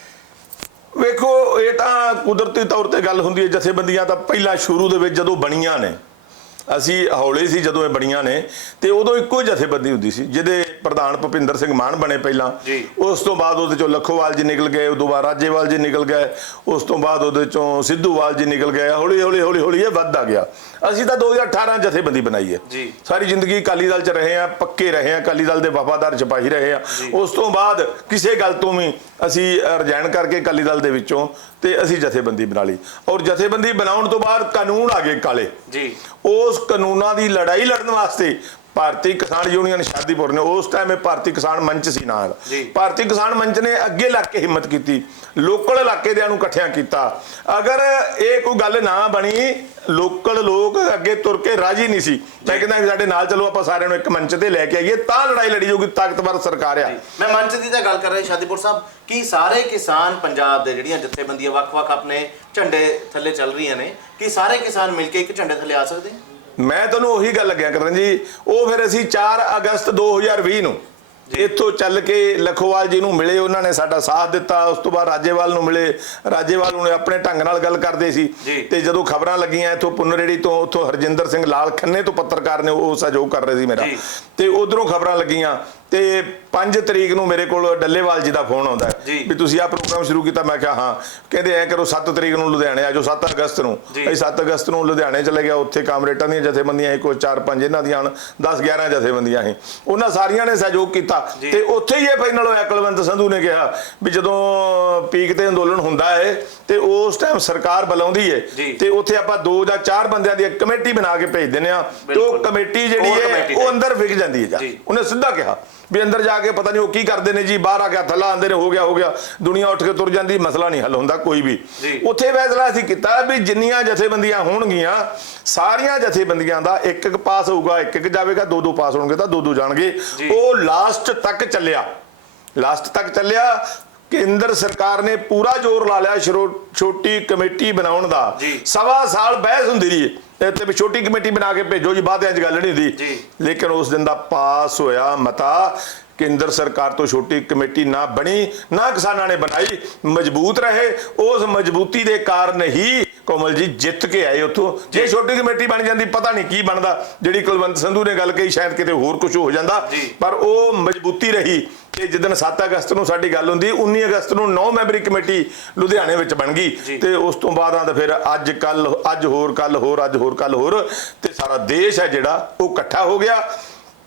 ਇਹ ਤਾਂ ਕੁਦਰਤੀ ਤੌਰ ਤੇ ਗੱਲ ਹੁੰਦੀ ਹੈ, ਜਥੇਬੰਦੀਆਂ ਤਾਂ ਪਹਿਲਾਂ ਸ਼ੁਰੂ ਦੇ ਵਿੱਚ ਜਦੋਂ ਬਣੀਆਂ ਨੇ, ਅਸੀਂ ਹੌਲੇ ਸੀ ਜਦੋਂ ਇਹ ਬਣੀਆਂ ਨੇ, ਤੇ ਉਦੋਂ ਇੱਕੋ ਹੀ ਜਥੇਬੰਦੀ ਹੁੰਦੀ ਸੀ, ਜਿਹਦੇ ਪ੍ਰਧਾਨ ਭੁਪਿੰਦਰ ਸਿੰਘ ਮਾਨ ਬਣੇ ਪਹਿਲਾਂ। ਉਸ ਤੋਂ ਬਾਅਦ ਉਹਦੇ ਚੋਂ ਲੱਖੋਵਾਲ ਜੀ ਨਿਕਲ ਗਏ ਉਦੋਂ ਬਾਅਦ ਰਾਜੇਵਾਲ ਜੀ ਨਿਕਲ ਗਏ ਉਸ ਤੋਂ ਬਾਅਦ ਉਹਦੇ ਚੋਂ ਸਿੱਧੂਵਾਲ ਜੀ ਨਿਕਲ ਗਏ ਹੌਲੀ ਹੌਲੀ ਹੌਲੀ ਹੌਲੀ ਇਹ ਵੱਧਦਾ ਗਿਆ। ਅਸੀਂ ਤਾਂ 2018 ਜਥੇਬੰਦੀ ਬਣਾਈ ਹੈ। ਸਾਰੀ ਜ਼ਿੰਦਗੀ ਅਕਾਲੀ ਦਲ 'ਚ ਰਹੇ ਆ ਪੱਕੇ ਰਹੇ ਆ ਅਕਾਲੀ ਦਲ ਦੇ ਵਫਾਦਾਰ ਸਿਪਾਹੀ ਰਹੇ ਆ ਉਸ ਤੋਂ ਬਾਅਦ ਕਿਸੇ ਗੱਲ ਤੋਂ ਵੀ ਅਸੀਂ ਰਿਜ਼ਾਈਨ ਕਰਕੇ ਅਕਾਲੀ ਦਲ ਦੇ ਵਿੱਚੋਂ ਤੇ ਅਸੀਂ ਜਥੇਬੰਦੀ ਬਣਾ ਲਈ। ਔਰ ਜਥੇਬੰਦੀ ਬਣਾਉਣ ਤੋਂ ਬਾਅਦ ਕਾਨੂੰਨ ਆ ਗਏ ਕਾਲੇ। ਜੀ। ਉਸ ਕਾਨੂੰਨਾਂ ਦੀ ਲੜਾਈ ਲੜਨ ਵਾਸਤੇ ਭਾਰਤੀ ਕਿਸਾਨ ਯੂਨੀਅਨ ਸ਼ਾਦੀਪੁਰ ਨੇ ਉਸ ਟਾਈਮ ਇਹ ਭਾਰਤੀ ਕਿਸਾਨ ਮੰਚ ਸੀ ਨਾਲ। ਭਾਰਤੀ ਕਿਸਾਨ ਮੰਚ ਨੇ ਅੱਗੇ ਲੱਗ ਕੇ ਹਿੰਮਤ ਕੀਤੀ ਲੋਕਲ ਇਲਾਕੇ ਦਿਆਂ ਨੂੰ ਇਕੱਠਿਆਂ ਕੀਤਾ। ਅਗਰ ਇਹ ਕੋਈ ਗੱਲ ਨਾ ਬਣੀ ਲੋਕਲ ਲੋਕ ਅੱਗੇ ਤੁਰ ਕੇ ਰਾਜੀ ਨਹੀਂ ਸੀ। ਮੈਂ ਕਹਿੰਦਾ ਵੀ ਸਾਡੇ ਨਾਲ ਚਲੋ ਆਪਾਂ ਸਾਰਿਆਂ ਨੂੰ ਇੱਕ ਮੰਚ ਤੇ ਲੈ ਕੇ ਆਈਏ ਤਾਂ ਲੜਾਈ ਲੜੀ ਜਾਊਗੀ ਤਾਕਤਵਰ ਸਰਕਾਰ ਆ। ਮੈਂ ਮੰਚ ਦੀ ਤਾਂ ਗੱਲ ਕਰ ਰਿਹਾ ਸ਼ਾਦੀਪੁਰ ਸਾਹਿਬ ਕੀ ਸਾਰੇ ਕਿਸਾਨ ਪੰਜਾਬ ਦੇ ਜਿਹੜੀਆਂ ਜਥੇਬੰਦੀਆਂ ਵੱਖ-ਵੱਖ ਆਪਣੇ ਝੰਡੇ ਥੱਲੇ ਚੱਲ ਰਹੀਆਂ ਨੇ ਕੀ ਸਾਰੇ ਕਿਸਾਨ ਮਿਲ ਕੇ ਇੱਕ ਝੰਡੇ ਥੱਲੇ ਆ ਸਕਦੇ ਮੈਂ ਤੁਹਾਨੂੰ ਉਹੀ ਗੱਲ ਲੱਗਿਆ ਕਰਨ ਜੀ। ਉਹ ਫਿਰ ਅਸੀਂ 4 ਅਗਸਤ 2020 ਨੂੰ ਇੱਥੋਂ ਚੱਲ ਕੇ ਲਖੋਵਾਲ ਜੀ ਨੂੰ ਮਿਲੇ ਉਹਨਾਂ ਨੇ ਸਾਡਾ ਸਾਥ ਦਿੱਤਾ। ਉਸ ਤੋਂ ਬਾਅਦ ਰਾਜੇਵਾਲ ਨੂੰ ਮਿਲੇ। ਰਾਜੇਵਾਲ ਨੂੰ ਆਪਣੇ ਢੰਗ ਨਾਲ ਗੱਲ ਕਰਦੇ ਸੀ। ਤੇ ਜਦੋਂ ਖਬਰਾਂ ਲੱਗੀਆਂ ਇੱਥੋਂ ਪੁਨਰੇੜੀ ਤੋਂ ਉੱਥੋਂ ਹਰਜਿੰਦਰ ਸਿੰਘ ਲਾਲ ਖੰਨੇ ਤੋਂ ਪੱਤਰਕਾਰ ਨੇ ਉਹ ਸਹਿਯੋਗ ਕਰ ਰਹੇ ਸੀ ਮੇਰਾ। ਤੇ ਉਧਰੋਂ ਖਬਰਾਂ ਲੱਗੀਆਂ। ਤੇ 5 ਤਰੀਕ ਨੂੰ ਮੇਰੇ ਕੋਲ ਡੱਲੇਵਾਲ ਜੀ ਦਾ ਫੋਨ ਆਉਂਦਾ ਹੈ। ਵੀ ਤੁਸੀਂ ਆਹ ਪ੍ਰੋਗਰਾਮ ਸ਼ੁਰੂ ਕੀਤਾ ਮੈਂ ਕਿਹਾ ਹਾਂ ਕਹਿੰਦੇ ਐ ਕਰੋ 7 ਤਰੀਕ ਨੂੰ ਲੁਧਿਆਣੇ ਆ ਜਾਓ 7 ਅਗਸਤ ਨੂੰ। ਅਸੀਂ 7 ਅਗਸਤ ਨੂੰ ਲੁਧਿਆਣੇ ਚਲੇ ਗਿਆ ਉੱਥੇ ਕਾਮਰੇਟਾਂ ਦੀਆਂ ਜਥੇਬੰਦੀਆਂ ਕੋਈ 4-5 ਇਹਨਾਂ ਦੀਆਂ 10-11 ਜਥੇਬੰਦੀਆਂ ਸੀ ਉਹਨਾਂ ਸਾਰੀਆਂ ਨੇ ਸਹਿਯੋਗ ਕੀਤਾ। ਤੇ ਉੱਥੇ ਹੀ ਇਹ ਫਾਈਨਲ ਹੋਇਆ ਕੁਲਵੰਤ ਸੰਧੂ ਨੇ ਕਿਹਾ ਵੀ ਜਦੋਂ ਪੀਕ ਤੇ ਅੰਦੋਲਨ ਹੁੰਦਾ ਹੈ ਤੇ ਉਸ ਟਾਈਮ ਸਰਕਾਰ ਬੁਲਾਉਂਦੀ ਹੈ। ਤੇ ਉੱਥੇ ਆਪਾਂ ਦੋ ਜਾਂ ਚਾਰ ਬੰਦਿਆਂ ਦੀ ਇੱਕ ਕਮੇਟੀ ਬਣਾ ਕੇ ਭੇਜ ਦਿੰਦੇ ਆ ਤੇ ਉਹ। ਕਮੇਟੀ ਜਿਹੜੀ ਹੈ ਉਹ ਹੈ। ਅੰਦਰ ਵਿਕ ਜਾਂਦੀ ਹੈ। ਉਹਨੇ ਸਿੱਧਾ ਕਿਹਾ ਵੀ ਅੰਦਰ ਜਾ ਕੇ ਪਤਾ ਨਹੀਂ ਉਹ ਕੀ ਕਰਦੇ ਨੇ ਜੀ ਬਾਹਰ ਆ ਗਿਆ ਥੱਲਾ ਆਂਦੇ ਨੇ ਹੋ ਗਿਆ ਹੋ ਗਿਆ ਦੁਨੀਆ ਉੱਠ ਕੇ ਤੁਰ ਜਾਂਦੀ ਮਸਲਾ ਨਹੀਂ ਹੱਲ ਹੁੰਦਾ ਕੋਈ ਵੀ। ਉੱਥੇ ਫੈਸਲਾ ਅਸੀਂ ਕੀਤਾ ਵੀ ਜਿੰਨੀਆਂ ਜਥੇਬੰਦੀਆਂ ਹੋਣਗੀਆਂ ਸਾਰੀਆਂ ਜਥੇਬੰਦੀਆਂ ਦਾ ਇੱਕ ਇੱਕ ਪਾਸ ਹੋਊਗਾ ਇੱਕ ਇੱਕ ਜਾਵੇਗਾ ਦੋ ਦੋ ਪਾਸ ਹੋਣਗੇ ਤਾਂ ਦੋ ਦੋ ਜਾਣਗੇ। ਉਹ ਲਾਸਟ ਤੱਕ ਚੱਲਿਆ ਲਾਸਟ ਤੱਕ ਚੱਲਿਆ ਕੇਂਦਰ ਸਰਕਾਰ ਨੇ ਪੂਰਾ ਜ਼ੋਰ ਲਾ ਲਿਆ ਛੋਟੀ ਕਮੇਟੀ ਬਣਾਉਣ ਦਾ। ਸਵਾ ਸਾਲ ਬਹਿਸ ਹੁੰਦੀ ਰਹੀ ਤੇ ਤੇ ਵੀ ਛੋਟੀ ਕਮੇਟੀ ਬਣਾ ਕੇ ਭੇਜੋ ਜੀ ਬਾਅਦ ਵਿੱਚ ਗੱਲ ਨਹੀਂ। ਹੁੰਦੀ ਲੇਕਿਨ ਉਸ ਦਿਨ ਦਾ ਪਾਸ ਹੋਇਆ ਮਤਾ ਕੇਂਦਰ ਸਰਕਾਰ ਤੋਂ ਛੋਟੀ ਕਮੇਟੀ ਨਾ ਬਣੀ ਨਾ ਕਿਸਾਨਾਂ ਨੇ ਬਣਾਈ ਮਜ਼ਬੂਤ ਰਹੇ ਉਸ ਮਜ਼ਬੂਤੀ ਦੇ ਕਾਰਨ ਹੀ ਕੋਮਲ ਜੀ ਜਿੱਤ ਕੇ ਆਏ ਉੱਥੋਂ। ਜੇ ਛੋਟੀ ਕਮੇਟੀ ਬਣ ਜਾਂਦੀ ਪਤਾ ਨਹੀਂ ਕੀ ਬਣਦਾ। ਜਿਹੜੀ ਕੁਲਵੰਤ ਸੰਧੂ ਨੇ ਗੱਲ ਕਹੀ ਸ਼ਾਇਦ ਕਿਤੇ ਹੋਰ ਕੁਝ ਹੋ ਜਾਂਦਾ। ਪਰ ਉਹ ਮਜ਼ਬੂਤੀ ਰਹੀ ਤੇ ਜਿੱਦਣ 7 ਅਗਸਤ ਨੂੰ ਸਾਡੀ ਗੱਲ ਹੁੰਦੀ 19 ਅਗਸਤ ਨੂੰ 9 ਮੈਂਬਰੀ ਕਮੇਟੀ ਲੁਧਿਆਣੇ ਵਿੱਚ ਬਣ। ਗਈ। ਤੇ ਉਸ ਤੋਂ ਬਾਅਦ ਆ ਤਾਂ ਫਿਰ ਅੱਜ ਕੱਲ ਅੱਜ ਹੋਰ ਕੱਲ ਹੋਰ ਅੱਜ ਹੋਰ ਕੱਲ ਹੋਰ। ਤੇ ਸਾਰਾ ਦੇਸ਼ ਹੈ ਜਿਹੜਾ ਉਹ ਇਕੱਠਾ ਹੋ ਗਿਆ।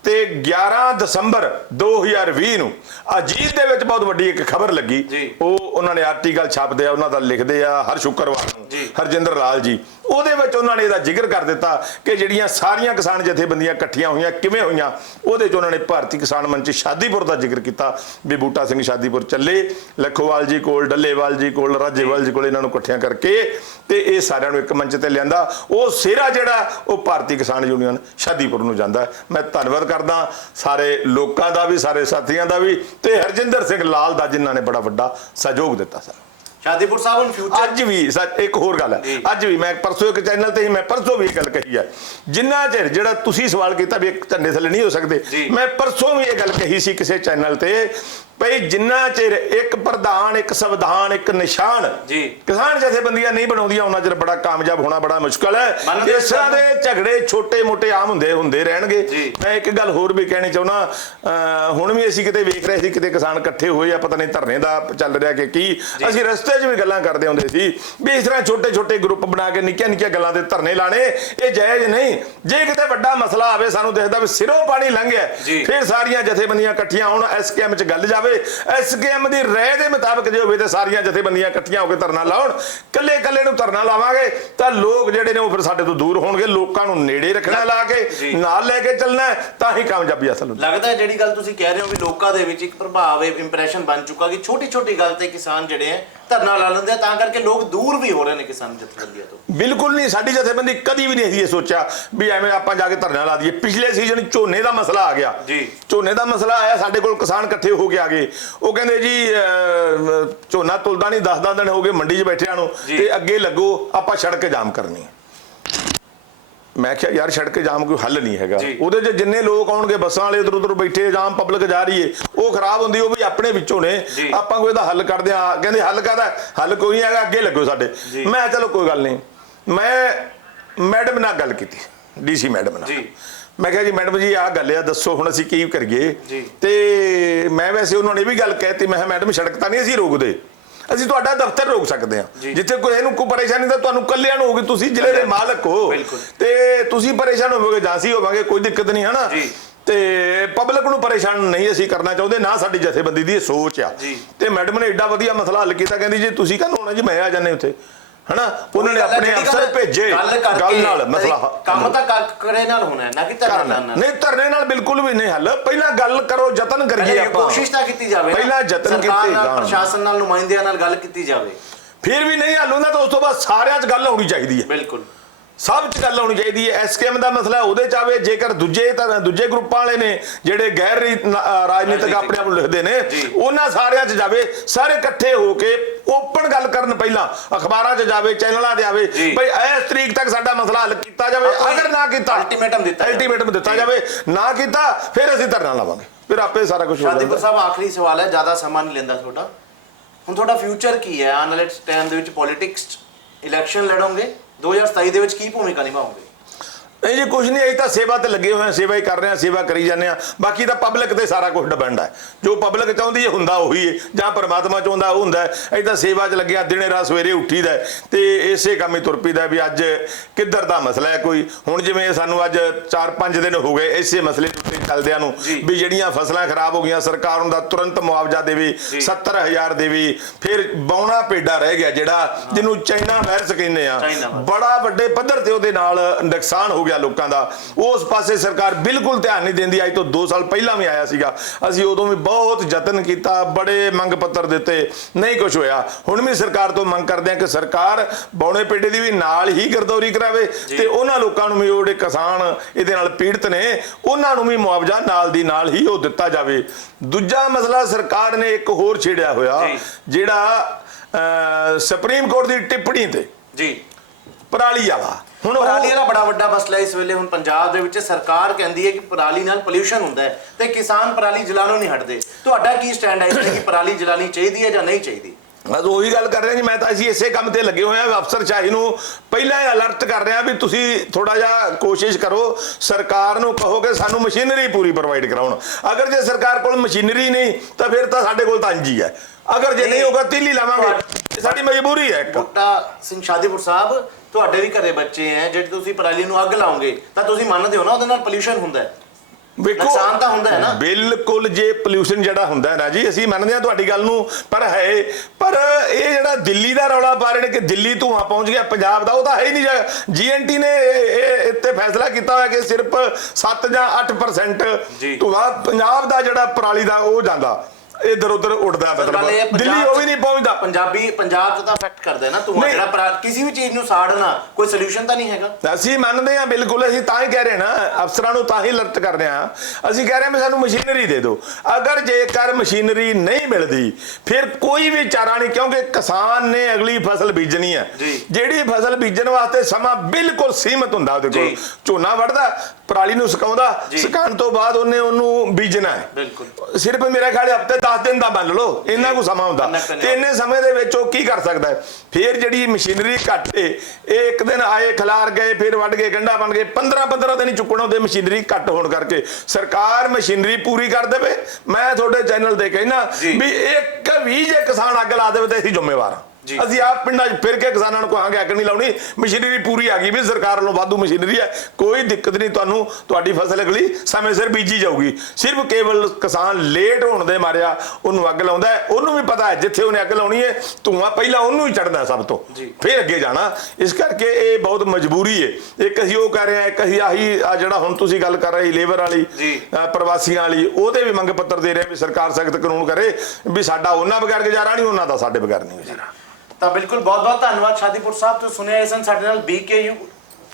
ਤੇ 11 ਦਸੰਬਰ 2020 ਨੂੰ ਅਜੀਤ ਦੇ ਵਿੱਚ ਬਹੁਤ ਵੱਡੀ ਇੱਕ ਖਬਰ ਲੱਗੀ। ਉਹ ਉਹਨਾਂ ਨੇ ਆਰਟੀਕਲ ਛਾਪਦੇ ਆ ਉਹਨਾਂ ਦਾ ਲਿਖਦੇ ਆ ਹਰ ਸ਼ੁੱਕਰਵਾਰ ਨੂੰ। ਹਰਜਿੰਦਰ ਲਾਲ ਜੀ ਉਹਦੇ ਵਿੱਚ ਉਹਨਾਂ ਨੇ ਇਹਦਾ ਜ਼ਿਕਰ ਕਰ ਦਿੱਤਾ ਕਿ ਜਿਹੜੀਆਂ ਸਾਰੀਆਂ ਕਿਸਾਨ ਜਥੇਬੰਦੀਆਂ ਇਕੱਠੀਆਂ ਹੋਈਆਂ, ਕਿਵੇਂ ਹੋਈਆਂ, ਉਹਦੇ 'ਚ ਉਹਨਾਂ ਨੇ ਭਾਰਤੀ ਕਿਸਾਨ ਮੰਚ ਸ਼ਾਦੀਪੁਰ ਦਾ ਜ਼ਿਕਰ ਕੀਤਾ ਵੀ ਬੂਟਾ ਸਿੰਘ ਸ਼ਾਦੀਪੁਰ ਚੱਲੇ, ਲਖੋਵਾਲ ਜੀ ਕੋਲ, ਡੱਲੇਵਾਲ ਜੀ ਕੋਲ, ਰਾਜੇਵਾਲ ਜੀ ਕੋਲ ਇਹਨਾਂ ਨੂੰ ਇਕੱਠਿਆਂ ਕਰਕੇ ਤੇ ਇਹ ਸਾਰਿਆਂ ਨੂੰ ਇੱਕ ਮੰਚ ਤੇ ਲਿਆਂਦਾ। ਉਹ ਸਿਹਰਾ ਜਿਹੜਾ, ਉਹ ਭਾਰਤੀ ਕਿਸਾਨ ਯੂਨੀਅਨ ਸ਼ਾਦੀਪੁਰ ਨੂੰ ਜਾਂਦਾ ਮੈਂ ਧੰਨਵਾਦ ਕਰਦਾ ਸਾਰੇ ਲੋਕਾਂ ਦਾ ਵੀ, ਸਾਰੇ ਸਾਥੀਆਂ ਦਾ ਵੀ ਤੇ ਹਰਜਿੰਦਰ ਸਿੰਘ ਲਾਲ ਦਾ ਜਿਨ੍ਹਾਂ ਨੇ ਬੜਾ ਵੱਡਾ ਸਹਿਯੋਗ ਦਿੱਤਾ ਸਰ। ਸ਼ਾਦੀਪੁਰ ਸਾਹਿਬ ਹੁਣ ਫਿਊਚਰ ਅੱਜ ਵੀ ਸੱਚ ਇੱਕ ਹੋਰ ਗੱਲ ਹੈ। ਅੱਜ ਵੀ ਮੈਂ ਪਰਸੋਂ ਇੱਕ ਚੈਨਲ ਤੇ ਹੀ ਮੈਂ ਪਰਸੋਂ ਵੀ ਇਹ ਗੱਲ ਕਹੀ ਹੈ ਜਿੰਨਾ ਚਿਰ ਜਿਹੜਾ ਤੁਸੀਂ ਸਵਾਲ ਕੀਤਾ ਵੀ ਇੱਕ ਝੰਡੇ ਥੱਲੇ ਨਹੀਂ ਹੋ ਸਕਦੇ। ਮੈਂ ਪਰਸੋਂ ਵੀ ਇਹ ਗੱਲ ਕਹੀ ਸੀ ਕਿਸੇ ਚੈਨਲ ਤੇ ਭਈ ਜਿੰਨਾ ਚਿਰ ਇੱਕ ਪ੍ਰਧਾਨ ਇੱਕ ਸੰਵਿਧਾਨ ਇੱਕ ਨਿਸ਼ਾਨ ਜੀ। ਕਿਸਾਨ ਜਥੇਬੰਦੀਆਂ ਨਹੀਂ ਬਣਾਉਂਦੀਆਂ ਉਹਨਾਂ ਚਿਰ ਬੜਾ ਕਾਮਯਾਬ ਹੋਣਾ ਬੜਾ ਮੁਸ਼ਕਲ ਹੈ। ਇਸ ਤਰ੍ਹਾਂ ਦੇ ਝਗੜੇ ਛੋਟੇ ਮੋਟੇ ਆਮ ਹੁੰਦੇ ਹੁੰਦੇ ਰਹਿਣਗੇ। ਮੈਂ ਇੱਕ ਗੱਲ ਹੋਰ ਵੀ ਕਹਿਣੀ ਚਾਹੁੰਦਾ ਹੁਣ ਵੀ ਅਸੀਂ ਕਿਤੇ ਵੇਖ ਰਹੇ ਸੀ ਕਿਤੇ ਕਿਸਾਨ ਇਕੱਠੇ ਹੋਏ ਆ ਪਤਾ ਨਹੀਂ ਧਰਨੇ ਦਾ ਚੱਲ ਰਿਹਾ ਕਿ ਕੀ। ਅਸੀਂ ਰਸਤੇ 'ਚ ਵੀ ਗੱਲਾਂ ਕਰਦੇ ਹੁੰਦੇ ਸੀ ਵੀ ਇਸ ਤਰ੍ਹਾਂ ਛੋਟੇ ਛੋਟੇ ਗਰੁੱਪ ਬਣਾ ਕੇ ਨਿੱਕੀਆਂ ਨਿੱਕੀਆਂ ਗੱਲਾਂ ਦੇ ਧਰਨੇ ਲਾਣੇ ਇਹ ਜਾਇਜ਼ ਨਹੀਂ। ਜੇ ਕਿਤੇ ਵੱਡਾ ਮਸਲਾ ਆਵੇ ਸਾਨੂੰ ਦਿਖਦਾ ਵੀ ਸਿਰੋਂ ਪਾਣੀ ਲੰਘਿਆ। ਫਿਰ ਸਾਰੀਆਂ ਜਥੇਬੰਦੀਆਂ ਇਕੱਠੀਆਂ ਹੋਣ ਐਸਕੇਐਮ 'ਚ ਗੱਲ ਜਾਵੇ ਐਸਕੇਐਮ ਦੀ ਰਾਏ ਦੇ ਮੁਤਾਬਕ ਜੇ ਹੋਵੇ ਤੇ ਸਾਰੀਆਂ ਜਥੇਬੰਦੀਆਂ ਇਕੱਠੀਆਂ ਹੋ ਕੇ ਧਰਨਾ ਲਾਉਣ। ਕੱਲੇ ਕੱਲੇ ਨੂੰ ਧਰਨਾ ਲਾਵਾਂਗੇ ਤਾਂ ਲੋਕ ਜਿਹੜੇ ਨੇ ਉਹ ਫਿਰ ਸਾਡੇ ਤੋਂ ਦੂਰ ਹੋਣਗੇ। ਲੋਕਾਂ ਨੂੰ ਨੇੜੇ ਰੱਖਣਾ ਲਾ ਕੇ। ਨਾਲ ਲੈ ਕੇ ਚੱਲਣਾ ਤਾਂ ਹੀ ਕਾਮਯਾਬੀ ਹਾਸਲ ਹੁੰਦੀ ਲੱਗਦਾ ਜਿਹੜੀ ਗੱਲ ਤੁਸੀਂ ਕਹਿ ਰਹੇ ਹੋ ਵੀ ਲੋਕਾਂ ਦੇ ਵਿੱਚ ਇੱਕ ਪ੍ਰਭਾਵ ਹੈ ਇੰਪ੍ਰੈਸ਼ਨ ਬਣ ਚੁੱਕਾ ਕਿ ਛੋਟੀ ਛੋਟੀ ਗੱਲ ਤੇ ਕਿਸਾਨ ਜਿਹੜੇ ਹੈ ਧਰਨਾ ਲਾ ਲੈਂਦੇ ਆ ਤਾਂ ਕਰਕੇ ਲੋਕ ਦੂਰ ਵੀ ਹੋ ਰਹੇ ਨੇ ਕਿਸਾਨ ਜਥੇਬੰਦੀਆਂ ਤੋਂ। ਬਿਲਕੁਲ ਨਹੀਂ ਸਾਡੀ ਜਥੇਬੰਦੀ ਕਦੀ ਵੀ ਨਹੀਂ ਸੀ ਇਹ ਸੋਚਿਆ ਵੀ ਐਵੇਂ ਆਪਾਂ ਜਾ ਕੇ ਧਰਨਾ ਲਾ ਦਈਏ। ਪਿਛਲੇ ਸੀਜ਼ਨ ਝੋਨੇ ਦਾ ਮਸਲਾ ਆ ਗਿਆ। ਜੀ। ਝੋਨੇ ਦਾ ਮਸਲਾ ਆਇਆ ਸਾਡੇ ਕੋਲ ਕਿਸਾਨ ਇਕੱਠੇ ਹੋ ਕੇ ਆ ਗਏ। ਉਹ ਕਹਿੰਦੇ ਜੀ ਅਹ, ਝੋਨਾ ਤੁਲਦਾ ਨਹੀਂ 10-10 ਦਿਨ ਹੋ ਗਏ ਮੰਡੀ 'ਚ ਬੈਠਿਆਂ ਨੂੰ ਜੀ। ਤੇ ਅੱਗੇ ਲੱਗੋ ਆਪਾਂ ਸੜਕ ਜਾਮ ਕਰਨੀ। ਹੈ ਮੈਂ ਕਿਹਾ ਯਾਰ ਸੜਕ ਜਾਮ ਕੋਈ ਹੱਲ ਨਹੀਂ ਹੈਗਾ। ਉਹਦੇ 'ਚ ਜਿੰਨੇ ਲੋਕ ਆਉਣਗੇ ਬੱਸਾਂ ਵਾਲੇ ਇਧਰ ਉਧਰ ਬੈਠੇ ਜਾਮ ਪਬਲਿਕ ਜਾ ਰਹੀ ਏ ਉਹ ਖਰਾਬ ਹੁੰਦੀ ਉਹ ਵੀ ਆਪਣੇ ਵਿੱਚੋਂ ਨੇ। ਆਪਾਂ ਕੋਈ ਇਹਦਾ ਹੱਲ ਕਰਦੇ ਆ ਕਹਿੰਦੇ ਹੱਲ ਕਾਹਦਾ ਹੱਲ ਕੋਈ ਨਹੀਂ ਹੈਗਾ ਅੱਗੇ ਲੱਗੋ ਸਾਡੇ। ਮੈਂ ਚਲੋ ਕੋਈ ਗੱਲ ਨਹੀਂ ਮੈਂ ਮੈਡਮ ਨਾਲ ਗੱਲ ਕੀਤੀ ਡੀਸੀ ਮੈਡਮ ਨਾਲ। ਮੈਂ ਕਿਹਾ ਜੀ ਮੈਡਮ ਜੀ ਆਹ ਗੱਲ ਆ ਦੱਸੋ ਹੁਣ ਅਸੀਂ ਕੀ ਕਰੀਏ। ਤੇ ਮੈਂ ਵੈਸੇ ਉਹਨਾਂ ਨੇ ਵੀ ਗੱਲ ਕਹਿਤੀ ਮੈਂ ਕਿਹਾ ਮੈਡਮ ਸੜਕ ਤਾਂ ਨਹੀਂ ਅਸੀਂ ਰੋਕਦੇ ਅਸੀਂ ਤੁਹਾਡਾ ਦਫ਼ਤਰ ਰੋਕ ਸਕਦੇ। ਹਾਂ ਜਿੱਥੇ ਕੋਈ ਇਹਨੂੰ ਕੋਈ ਪਰੇਸ਼ਾਨੀ ਤਾਂ ਤੁਹਾਨੂੰ ਕੱਲਿਆਂ ਨੂੰ ਹੋਗੀ ਤੁਸੀਂ ਜ਼ਿਲ੍ਹੇ ਦੇ ਮਾਲਕ ਹੋ। ਤੇ ਤੁਸੀਂ ਪਰੇਸ਼ਾਨ ਹੋਵੋਗੇ ਜਾਂ ਅਸੀਂ ਹੋਵਾਂਗੇ ਕੋਈ ਦਿੱਕਤ ਨਹੀਂ ਹੈ ਨਾ ਜੀ। ਤੇ ਪਬਲਿਕ ਨੂੰ ਪਰੇਸ਼ਾਨ ਨਹੀਂ ਅਸੀਂ ਕਰਨਾ ਚਾਹੁੰਦੇ ਨਾ ਸਾਡੀ ਜਥੇਬੰਦੀ ਦੀ ਇਹ ਸੋਚ ਆ। ਤੇ ਮੈਡਮ ਨੇ ਐਡਾ ਵਧੀਆ ਮਸਲਾ ਹੱਲ ਕੀਤਾ ਕਹਿੰਦੀ ਜੀ ਤੁਸੀਂ ਕਹਿੰਦੇ ਹੋਣਾ ਜੀ ਮੈਂ ਆ ਜਾਂਦੇ ਉੱਥੇ ਹਨਾ? ਉਹਨਾਂ ਨੇ ਆਪਣੇ ਅਫਸਰ ਭੇਜੇ। ਗੱਲ ਨਾਲ ਮਸਲਾ ਕੰਮ ਤਾਂ ਕਰ- ਨਾਲ ਹੋਣਾ ਨਾ ਕਿ ਧਰਨਾ ਨਾਲ ਨਹੀਂ ਧਰਨੇ ਨਾਲ ਬਿਲਕੁਲ ਵੀ ਨਹੀਂ ਹੱਲ। ਪਹਿਲਾਂ ਗੱਲ ਕਰੋ ਯਤਨ ਕਰੀਏ ਆਪਾਂ। ਕੋਸ਼ਿਸ਼ ਤਾਂ ਕੀਤੀ ਜਾਵੇ। ਪਹਿਲਾਂ ਯਤਨ ਕੀਤੇ ਜਾਣ। ਪ੍ਰਸ਼ਾਸਨ ਨਾਲ ਨੁਮਾਇੰਦਿਆਂ ਨਾਲ ਗੱਲ ਕੀਤੀ ਜਾਵੇ। ਫਿਰ ਵੀ ਨਹੀਂ ਹੱਲ ਹੁੰਦਾ ਤਾਂ ਉਸ ਤੋਂ ਬਾਅਦ ਸਾਰਿਆਂ 'ਚ ਗੱਲ ਹੋਣੀ ਚਾਹੀਦੀ ਹੈ। ਬਿਲਕੁਲ। ਸਭ 'ਚ ਗੱਲ ਹੋਣੀ ਚਾਹੀਦੀ ਹੈ ਐਸਕੇਐਮ ਦਾ ਮਸਲਾ ਉਹਦੇ 'ਚ ਆਵੇ ਜੇਕਰ ਦੂਜੇ ਤਾਂ ਦੂਜੇ ਗਰੁੱਪਾਂ ਵਾਲੇ ਨੇ ਜਿਹੜੇ ਗੈਰ ਰਾਜਨੀਤਿਕ। ਆਪਣੇ ਆਪ ਨੂੰ ਲਿਖਦੇ ਨੇ। ਉਹਨਾਂ ਸਾਰਿਆਂ 'ਚ ਜਾਵੇ ਸਾਰੇ ਇਕੱਠੇ ਹੋ ਕੇ ਓਪਨ ਗੱਲ ਕਰਨ ਪਹਿਲਾਂ ਅਖਬਾਰਾਂ 'ਚ ਜਾਵੇ ਚੈਨਲਾਂ ਤੇ ਆਵੇ। ਭਈ ਇਸ ਤਰੀਕ ਤੱਕ ਸਾਡਾ ਮਸਲਾ ਹੱਲ ਕੀਤਾ ਜਾਵੇ ਅਗਰ ਨਾ ਕੀਤਾ ultimatum ਦਿੱਤਾ। ਅਲਟੀਮੇਟਮ ਦਿੱਤਾ। ਜਾਵੇ ਨਾ ਕੀਤਾ ਫਿਰ ਅਸੀਂ ਧਰਨਾ ਲਾਵਾਂਗੇ ਫਿਰ ਆਪੇ ਸਾਰਾ ਕੁਝ ਹੋ ਜਾਂਦਾ ਸਾਹਿਬ ਆਖਰੀ ਸਵਾਲ ਹੈ ਜ਼ਿਆਦਾ ਸਮਾਂ ਨਹੀਂ ਲੈਂਦਾ ਤੁਹਾਡਾ ਹੁਣ ਤੁਹਾਡਾ ਫਿਊਚਰ ਕੀ ਹੈ ਆਉਣ ਵਾਲੇ ਟਾਈਮ ਦੇ ਵਿੱਚ ਪੋਲਿਟਿਕਸ ਇਲੈਕਸ਼ਨ ਲੜੋਗੇ 2027 ਦੇ ਵਿੱਚ ਕੀ ਭੂਮਿਕਾ ਨਿਭਾਓਗੇ? ਨਹੀਂ ਜੀ ਕੁਝ ਨਹੀਂ ਅਸੀਂ ਤਾਂ ਸੇਵਾ ਤੇ ਲੱਗੇ ਹੋਏ ਹਾਂ ਸੇਵਾ ਹੀ ਕਰ ਰਹੇ ਹਾਂ ਸੇਵਾ ਕਰੀ ਜਾਂਦੇ ਹਾਂ। ਬਾਕੀ ਤਾਂ ਪਬਲਿਕ ਤੇ ਸਾਰਾ ਕੁਝ ਡਿਪੈਂਡ ਹੈ। ਜੋ ਪਬਲਿਕ ਚਾਹੁੰਦੀ ਹੈ ਹੁੰਦਾ ਉਹੀ ਹੈ। ਜਾਂ ਪਰਮਾਤਮਾ ਚਾਹੁੰਦਾ ਉਹ ਹੁੰਦਾ ਅਸੀਂ ਤਾਂ ਸੇਵਾ 'ਚ ਲੱਗੇ ਹਾਂ ਦਿਨੇ ਰਾਤ ਸਵੇਰੇ ਉੱਠੀਦਾ ਤੇ ਇਸੇ ਕੰਮ ਹੀ ਤੁਰ ਪਈਦਾ ਵੀ ਅੱਜ ਕਿੱਧਰ ਦਾ ਮਸਲਾ ਹੈ ਕੋਈ। ਹੁਣ ਜਿਵੇਂ ਸਾਨੂੰ ਅੱਜ 4-5 ਦਿਨ ਹੋ ਗਏ ਇਸੇ ਮਸਲੇ ਉੱਤੇ ਚੱਲਦਿਆਂ ਨੂੰ। ਵੀ ਜਿਹੜੀਆਂ ਫਸਲਾਂ ਖਰਾਬ ਹੋ ਗਈਆਂ ਸਰਕਾਰ ਉਹਦਾ ਤੁਰੰਤ ਮੁਆਵਜ਼ਾ ਦੇਵੇ ਜੀ। 70000 ਦੇਵੇ। ਫਿਰ ਬੌਣਾ ਪੇਡਾ ਰਹਿ ਗਿਆ ਜਿਹੜਾ ਜਿਹਨੂੰ ਚਾਈਨਾ ਵਾਇਰਸ ਕਹਿੰਦੇ ਆ। ਬੜਾ ਵੱਡੇ ਪੱਧਰ ਤੇ ਉਹਦੇ ਨਾਲ ਨੁਕਸਾਨ ਹੋ ਗਿਆ ਲੋਕਾਂ ਦਾ। ਉਸ ਪਾਸੇ ਸਰਕਾਰ ਬਿਲਕੁਲ ਧਿਆਨ ਨਹੀਂ ਦਿੰਦੀ। ਅੱਜ ਤੋਂ 2 ਸਾਲ ਪਹਿਲਾਂ ਵੀ ਆਇਆ ਸੀਗਾ। ਅਸੀਂ ਉਦੋਂ ਵੀ ਬਹੁਤ ਯਤਨ ਕੀਤਾ ਬੜੇ ਮੰਗ ਪੱਤਰ ਦਿੱਤੇ। ਨਹੀਂ ਕੁਝ ਹੋਇਆ। ਹੁਣ ਵੀ ਸਰਕਾਰ ਤੋਂ ਮੰਗ ਕਰਦੇ ਹਾਂ ਕਿ ਸਰਕਾਰ ਬੌਣੇ ਪੇਡੇ ਦੀ ਵੀ ਨਾਲ ਹੀ ਗਰਦੌਰੀ ਕਰਾਵੇ ਤੇ ਉਹਨਾਂ ਲੋਕਾਂ ਨੂੰ ਵੀ ਜਿਹੜੇ ਕਿਸਾਨ ਇਹਦੇ ਨਾਲ ਪੀੜਤ ਨੇ ਉਹਨਾਂ ਨੂੰ ਵੀ ਮੁਆਵਜ਼ਾ ਨਾਲ ਦੀ ਨਾਲ ਹੀ ਉਹ ਦਿੱਤਾ ਜਾਵੇ। ਦੂਜਾ ਮਸਲਾ ਸਰਕਾਰ ਨੇ ਇੱਕ ਹੋਰ ਛੇੜਿਆ ਹੋਇਆ। ਜਿਹੜਾ ਸੁਪਰੀਮ ਕੋਰਟ ਦੀ ਟਿੱਪਣੀ ਤੇ ਜੀ। ਪਰਾਲੀ ਵਾਲਾ। ਹੁਣ ਪਰਾਲੀ ਵਾਲਾ ਬੜਾ ਵੱਡਾ ਮਸਲਾ ਇਸ ਵੇਲੇ ਹੁਣ ਪੰਜਾਬ ਦੇ ਵਿੱਚ ਸਰਕਾਰ ਕਹਿੰਦੀ ਹੈ ਕਿ ਪਰਾਲੀ ਨਾਲ ਪੋਲਿਊਸ਼ਨ ਹੁੰਦਾ ਹੈ ਤੇ ਕਿਸਾਨ ਪਰਾਲੀ ਜਲਾਣੋਂ ਨਹੀਂ ਹਟਦੇ। ਤੁਹਾਡਾ ਕੀ ਸਟੈਂਡ ਹੈ ਇਸ ਤੇ ਕਿ ਪਰਾਲੀ ਜਲਾਣੀ ਚਾਹੀਦੀ ਹੈ ਜਾਂ ਨਹੀਂ ਚਾਹੀਦੀ? ਬਸ ਉਹੀ ਗੱਲ ਕਰ ਰਹੇ ਜੀ ਮੈਂ ਤਾਂ ਅਸੀਂ ਇਸੇ ਕੰਮ ਤੇ ਲੱਗੇ ਹੋਏ ਆ ਅਫਸਰ ਸ਼ਾਹੀ ਨੂੰ ਪਹਿਲਾਂ ਹੀ ਅਲਰਟ ਕਰ ਰਿਹਾ ਵੀ ਤੁਸੀਂ ਥੋੜਾ ਜਿਹਾ ਕੋਸ਼ਿਸ਼ ਕਰੋ ਸਰਕਾਰ ਨੂੰ ਕਹੋ ਕਿ ਸਾਨੂੰ ਮਸ਼ੀਨਰੀ ਪੂਰੀ ਪ੍ਰੋਵਾਈਡ ਕਰਾਉਣ। ਅਗਰ ਜੇ ਸਰਕਾਰ ਕੋਲ ਮਸ਼ੀਨਰੀ ਨਹੀਂ ਤਾਂ ਫਿਰ ਤਾਂ ਸਾਡੇ ਕੋਲ ਤਾਂ ਇੰਜ ਹੀ ਅਗਰ ਜੇ ਨਹੀਂ ਹੋਗਾ ਤੀਲੀ ਲਾਵਾਂਗੇ। ਸਾਡੀ ਮਜਬੂਰੀ ਹੈ ਇੱਕ। ਬੁੱਟਾ ਸਿੰਘ ਸ਼ਾਦੀਪੁਰ ਸਾਹਿਬ ਤੁਹਾਡੇ ਵੀ ਘਰੇ ਬੱਚੇ ਹੈ ਜੇ ਤੁਸੀਂ ਪਰਾਲੀ ਨੂੰ ਅੱਗ ਲਾਓਗੇ ਤਾਂ ਤੁਸੀਂ ਮੰਨਦੇ ਹੋ ਨਾ ਉਹਦੇ ਨਾਲ ਪੋਲਿਊਸ਼ਨ ਹੁੰਦਾ ਹੈ ਨੁਕਸਾਨ ਤਾਂ ਹੁੰਦਾ ਹੈ ਨਾ? ਬਿਲਕੁਲ ਜੇ ਪੋਲਿਊਸ਼ਨ ਜਿਹੜਾ ਹੁੰਦਾ ਹੈ ਨਾ ਜੀ ਅਸੀਂ ਮੰਨਦੇ ਹਾਂ ਤੁਹਾਡੀ ਗੱਲ ਨੂੰ ਪਰ ਹੈ ਪਰ ਇਹ ਜਿਹੜਾ ਦਿੱਲੀ ਦਾ ਰੌਲਾ ਪਾ ਰਹੇ ਨੇ ਕਿ ਦਿੱਲੀ ਧੂਆਂ ਪਹੁੰਚ ਗਿਆ ਪੰਜਾਬ ਦਾ ਉਹ ਤਾਂ ਹੈ ਹੀ ਨਹੀਂ ਜੀਐਨਟੀ ਨੇ ਇਹ ਇੱਥੇ ਫੈਸਲਾ ਕੀਤਾ ਹੋਇਆ ਕਿ ਸਿਰਫ 7 ਜਾਂ 8% ਜੀ। ਧੂਆਂ ਪੰਜਾਬ ਦਾ ਜਿਹੜਾ ਪਰਾਲੀ ਦਾ ਉਹ ਜਾਂਦਾ। ਇਧਰ ਉਧਰ ਉੱਡਦਾ ਮਤਲਬ। ਦਿੱਲੀ ਉਹ ਵੀ ਨਹੀਂ ਪਹੁੰਚਦਾ। ਪੰਜਾਬੀ ਪੰਜਾਬ 'ਚ ਤਾਂ ਅਫੈਕਟ ਕਰਦਾ ਨਾ ਤੂੰ ਨਹੀਂ। ਜਿਹੜਾ ਪਰਾ- ਕਿਸੇ ਵੀ ਚੀਜ਼ ਨੂੰ ਸਾੜਨਾ ਕੋਈ ਸੋਲੂਸ਼ਨ ਤਾਂ ਨਹੀਂ ਹੈਗਾ। ਅਸੀਂ ਮੰਨਦੇ ਹਾਂ ਬਿਲਕੁਲ ਅਸੀਂ ਤਾਂ ਹੀ ਕਹਿ ਰਹੇ ਨਾ ਅਫਸਰਾਂ ਨੂੰ ਤਾਂ ਹੀ ਅਲਰਟ ਕਰ ਰਹੇ ਹਾਂ। ਅਸੀਂ ਕਹਿ ਰਹੇ ਹਾਂ ਸਾਨੂੰ ਮਸ਼ੀਨਰੀ ਦੇ ਦਿਓ। ਅਗਰ ਜੇਕਰ ਮਸ਼ੀਨਰੀ ਨਹੀਂ ਮਿਲਦੀ ਫਿਰ ਕੋਈ ਵੀ ਚਾਰਾ ਨਹੀਂ ਕਿਉਂਕਿ ਕਿਸਾਨ ਨੇ ਅਗਲੀ ਫਸਲ ਬੀਜਣੀ ਹੈ। ਜਿਹੜੀ ਫਸਲ ਬੀਜਣ ਵਾਸਤੇ ਸਮਾਂ ਬਿਲਕੁਲ ਸੀਮਤ ਹੁੰਦਾ ਉਹਦੇ ਕੋਲ। ਝੋਨਾ ਵੜਦਾ ਪਰਾਲੀ ਨੂੰ ਸੁਕਾਉਂਦਾ। ਸੁਕਾਉਣ ਤੋਂ ਬਾਅਦ ਉਹਨੇ ਉਹਨੂੰ ਬੀਜਣਾ ਹੈ। ਬਿਲਕੁਲ। ਸਿਰਫ ਮੇਰਾ ਖਿਆਲ ਹਫ਼ਤੇ 10 ਦਿਨ ਦਾ ਮੰਨ ਲਓ ਇੰਨਾ ਕੁ ਸਮਾਂ ਹੁੰਦਾ। ਤੇ ਇੰਨੇ ਸਮੇਂ ਦੇ ਵਿੱਚ ਉਹ ਕੀ ਕਰ ਸਕਦਾ ਹੈ? ਫਿਰ ਜਿਹੜੀ ਮਸ਼ੀਨਰੀ ਘੱਟ ਏ ਇਹ ਇੱਕ ਦਿਨ ਆਏ ਖਿਲਾਰ ਗਏ ਫਿਰ ਵੱਢ ਗਏ ਗੰਡਾ ਬਣ ਗਏ 15 15 ਦਿਨ ਚੁੱਕਣ ਉਹਦੇ ਮਸ਼ੀਨਰੀ ਘੱਟ ਹੋਣ ਕਰਕੇ। ਸਰਕਾਰ ਮਸ਼ੀਨਰੀ ਪੂਰੀ ਕਰ ਦੇਵੇ। ਮੈਂ ਤੁਹਾਡੇ ਚੈਨਲ ਤੇ ਕਹਿਣਾ। ਵੀ ਇੱਕ ਵੀ ਜੇ ਕਿਸਾਨ ਅੱਗ ਲਾ ਦੇਵੇ ਤੇ ਅਸੀਂ ਜ਼ਿੰਮੇਵਾਰ ਹਾਂ। ਅਸੀਂ ਆਪ ਪਿੰਡਾਂ 'ਚ ਫਿਰ ਕੇ ਕਿਸਾਨਾਂ ਨੂੰ ਕਹਾਂਗੇ ਅੱਗ ਨਹੀਂ ਲਾਉਣੀ। ਮਸ਼ੀਨਰੀ ਪੂਰੀ ਆ ਗਈ ਵੀ ਸਰਕਾਰ ਵੱਲੋਂ ਵਾਧੂ ਮਸ਼ੀਨਰੀ ਹੈ। ਕੋਈ ਦਿੱਕਤ ਨਹੀਂ ਤੁਹਾਨੂੰ ਤੁਹਾਡੀ ਫਸਲ ਅਗਲੀ ਸਮੇਂ ਸਿਰ ਬੀਜੀ ਜਾਊਗੀ। ਸਿਰਫ ਕੇਵਲ ਕਿਸਾਨ ਲੇਟ ਹੋਣ ਦੇ ਮਾਰਿਆ ਉਹਨੂੰ ਅੱਗ ਲਾਉਂਦਾ ਹੈ। ਉਹਨੂੰ ਵੀ ਪਤਾ ਹੈ ਜਿੱਥੇ ਉਹਨੇ ਅੱਗ ਲਾਉਣੀ ਹੈ ਧੂਆਂ ਪਹਿਲਾਂ ਉਹਨੂੰ ਹੀ ਚੜਦਾ ਸਭ ਤੋਂ। ਫਿਰ ਅੱਗੇ ਜਾਣਾ। ਇਸ ਕਰਕੇ ਇਹ ਬਹੁਤ ਮਜਬੂਰੀ ਹੈ। ਇੱਕ ਅਸੀਂ ਉਹ ਕਰ ਰਹੇ ਹਾਂ ਇੱਕ ਅਸੀਂ ਆਹੀ ਆ ਜਿਹੜਾ ਹੁਣ ਤੁਸੀਂ ਗੱਲ ਕਰ ਰਹੇ ਲੇਬਰ ਵਾਲੀ ਪ੍ਰਵਾਸੀਆਂ ਵਾਲੀ ਉਹਦੇ ਵੀ ਮੰਗ ਪੱਤਰ ਦੇ ਰਹੇ ਵੀ ਸਰਕਾਰ ਸਖਤ ਕਾਨੂੰਨ ਕਰੇ ਵੀ ਸਾਡਾ ਉਹਨਾਂ ਬਗੈਰ ਗੁਜ਼ਾਰਾ ਨਹੀਂ ਉਹਨਾਂ ਦਾ ਸਾਡੇ ਬਗੈਰ ਨਹੀਂ ਗੁਜ਼ਾਰਾ। ਤਾਂ ਬਿਲਕੁਲ ਬਹੁਤ ਬਹੁਤ ਧੰਨਵਾਦ ਸ਼ਾਦੀਪੁਰ ਸਾਹਿਬ ਤੋਂ ਸੁਣਿਆ ਸਨ ਸਾਡੇ ਨਾਲ ਬੀਕੇਯੂ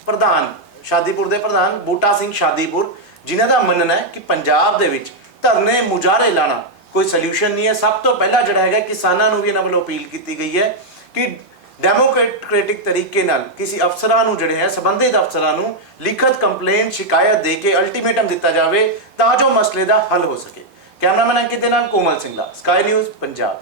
ਪ੍ਰਧਾਨ, ਸ਼ਾਦੀਪੁਰ ਦੇ ਪ੍ਰਧਾਨ ਬੂਟਾ ਸਿੰਘ ਸ਼ਾਦੀਪੁਰ, ਜਿਨ੍ਹਾਂ ਦਾ ਮੰਨਣਾ ਹੈ ਕਿ ਪੰਜਾਬ ਦੇ ਵਿੱਚ ਧਰਨੇ ਮੁਜ਼ਾਹਰੇ ਲਾਣਾ ਕੋਈ ਸੋਲੂਸ਼ਨ ਨਹੀਂ ਹੈ। ਸਭ ਤੋਂ ਪਹਿਲਾਂ ਜਿਹੜਾ ਹੈਗਾ ਕਿਸਾਨਾਂ ਨੂੰ ਵੀ ਇਹਨਾਂ ਵੱਲੋਂ ਅਪੀਲ ਕੀਤੀ ਗਈ ਹੈ ਕਿ ਡੈਮੋਕ੍ਰੈਟਿਕ ਤਰੀਕੇ ਨਾਲ ਕਿਸੇ ਅਫਸਰਾਂ ਨੂੰ ਜਿਹੜੇ ਹੈ, ਸੰਬੰਧਿਤ ਅਫਸਰਾਂ ਨੂੰ ਲਿਖਤ ਕੰਪਲੇਂਟ ਸ਼ਿਕਾਇਤ ਦੇ ਕੇ ਅਲਟੀਮੇਟਮ ਦਿੱਤਾ ਜਾਵੇ ਤਾਂ ਜੋ ਮਸਲੇ ਦਾ ਹੱਲ ਹੋ ਸਕੇ। ਕੈਮਰਾਮੈਨ ਅੰਕਿਤ ਦੇ ਨਾਲ ਕੋਮਲ ਸਿੰਘਲਾ ਸਕਾਈ ਨਿਊਜ਼ ਪੰਜਾਬ।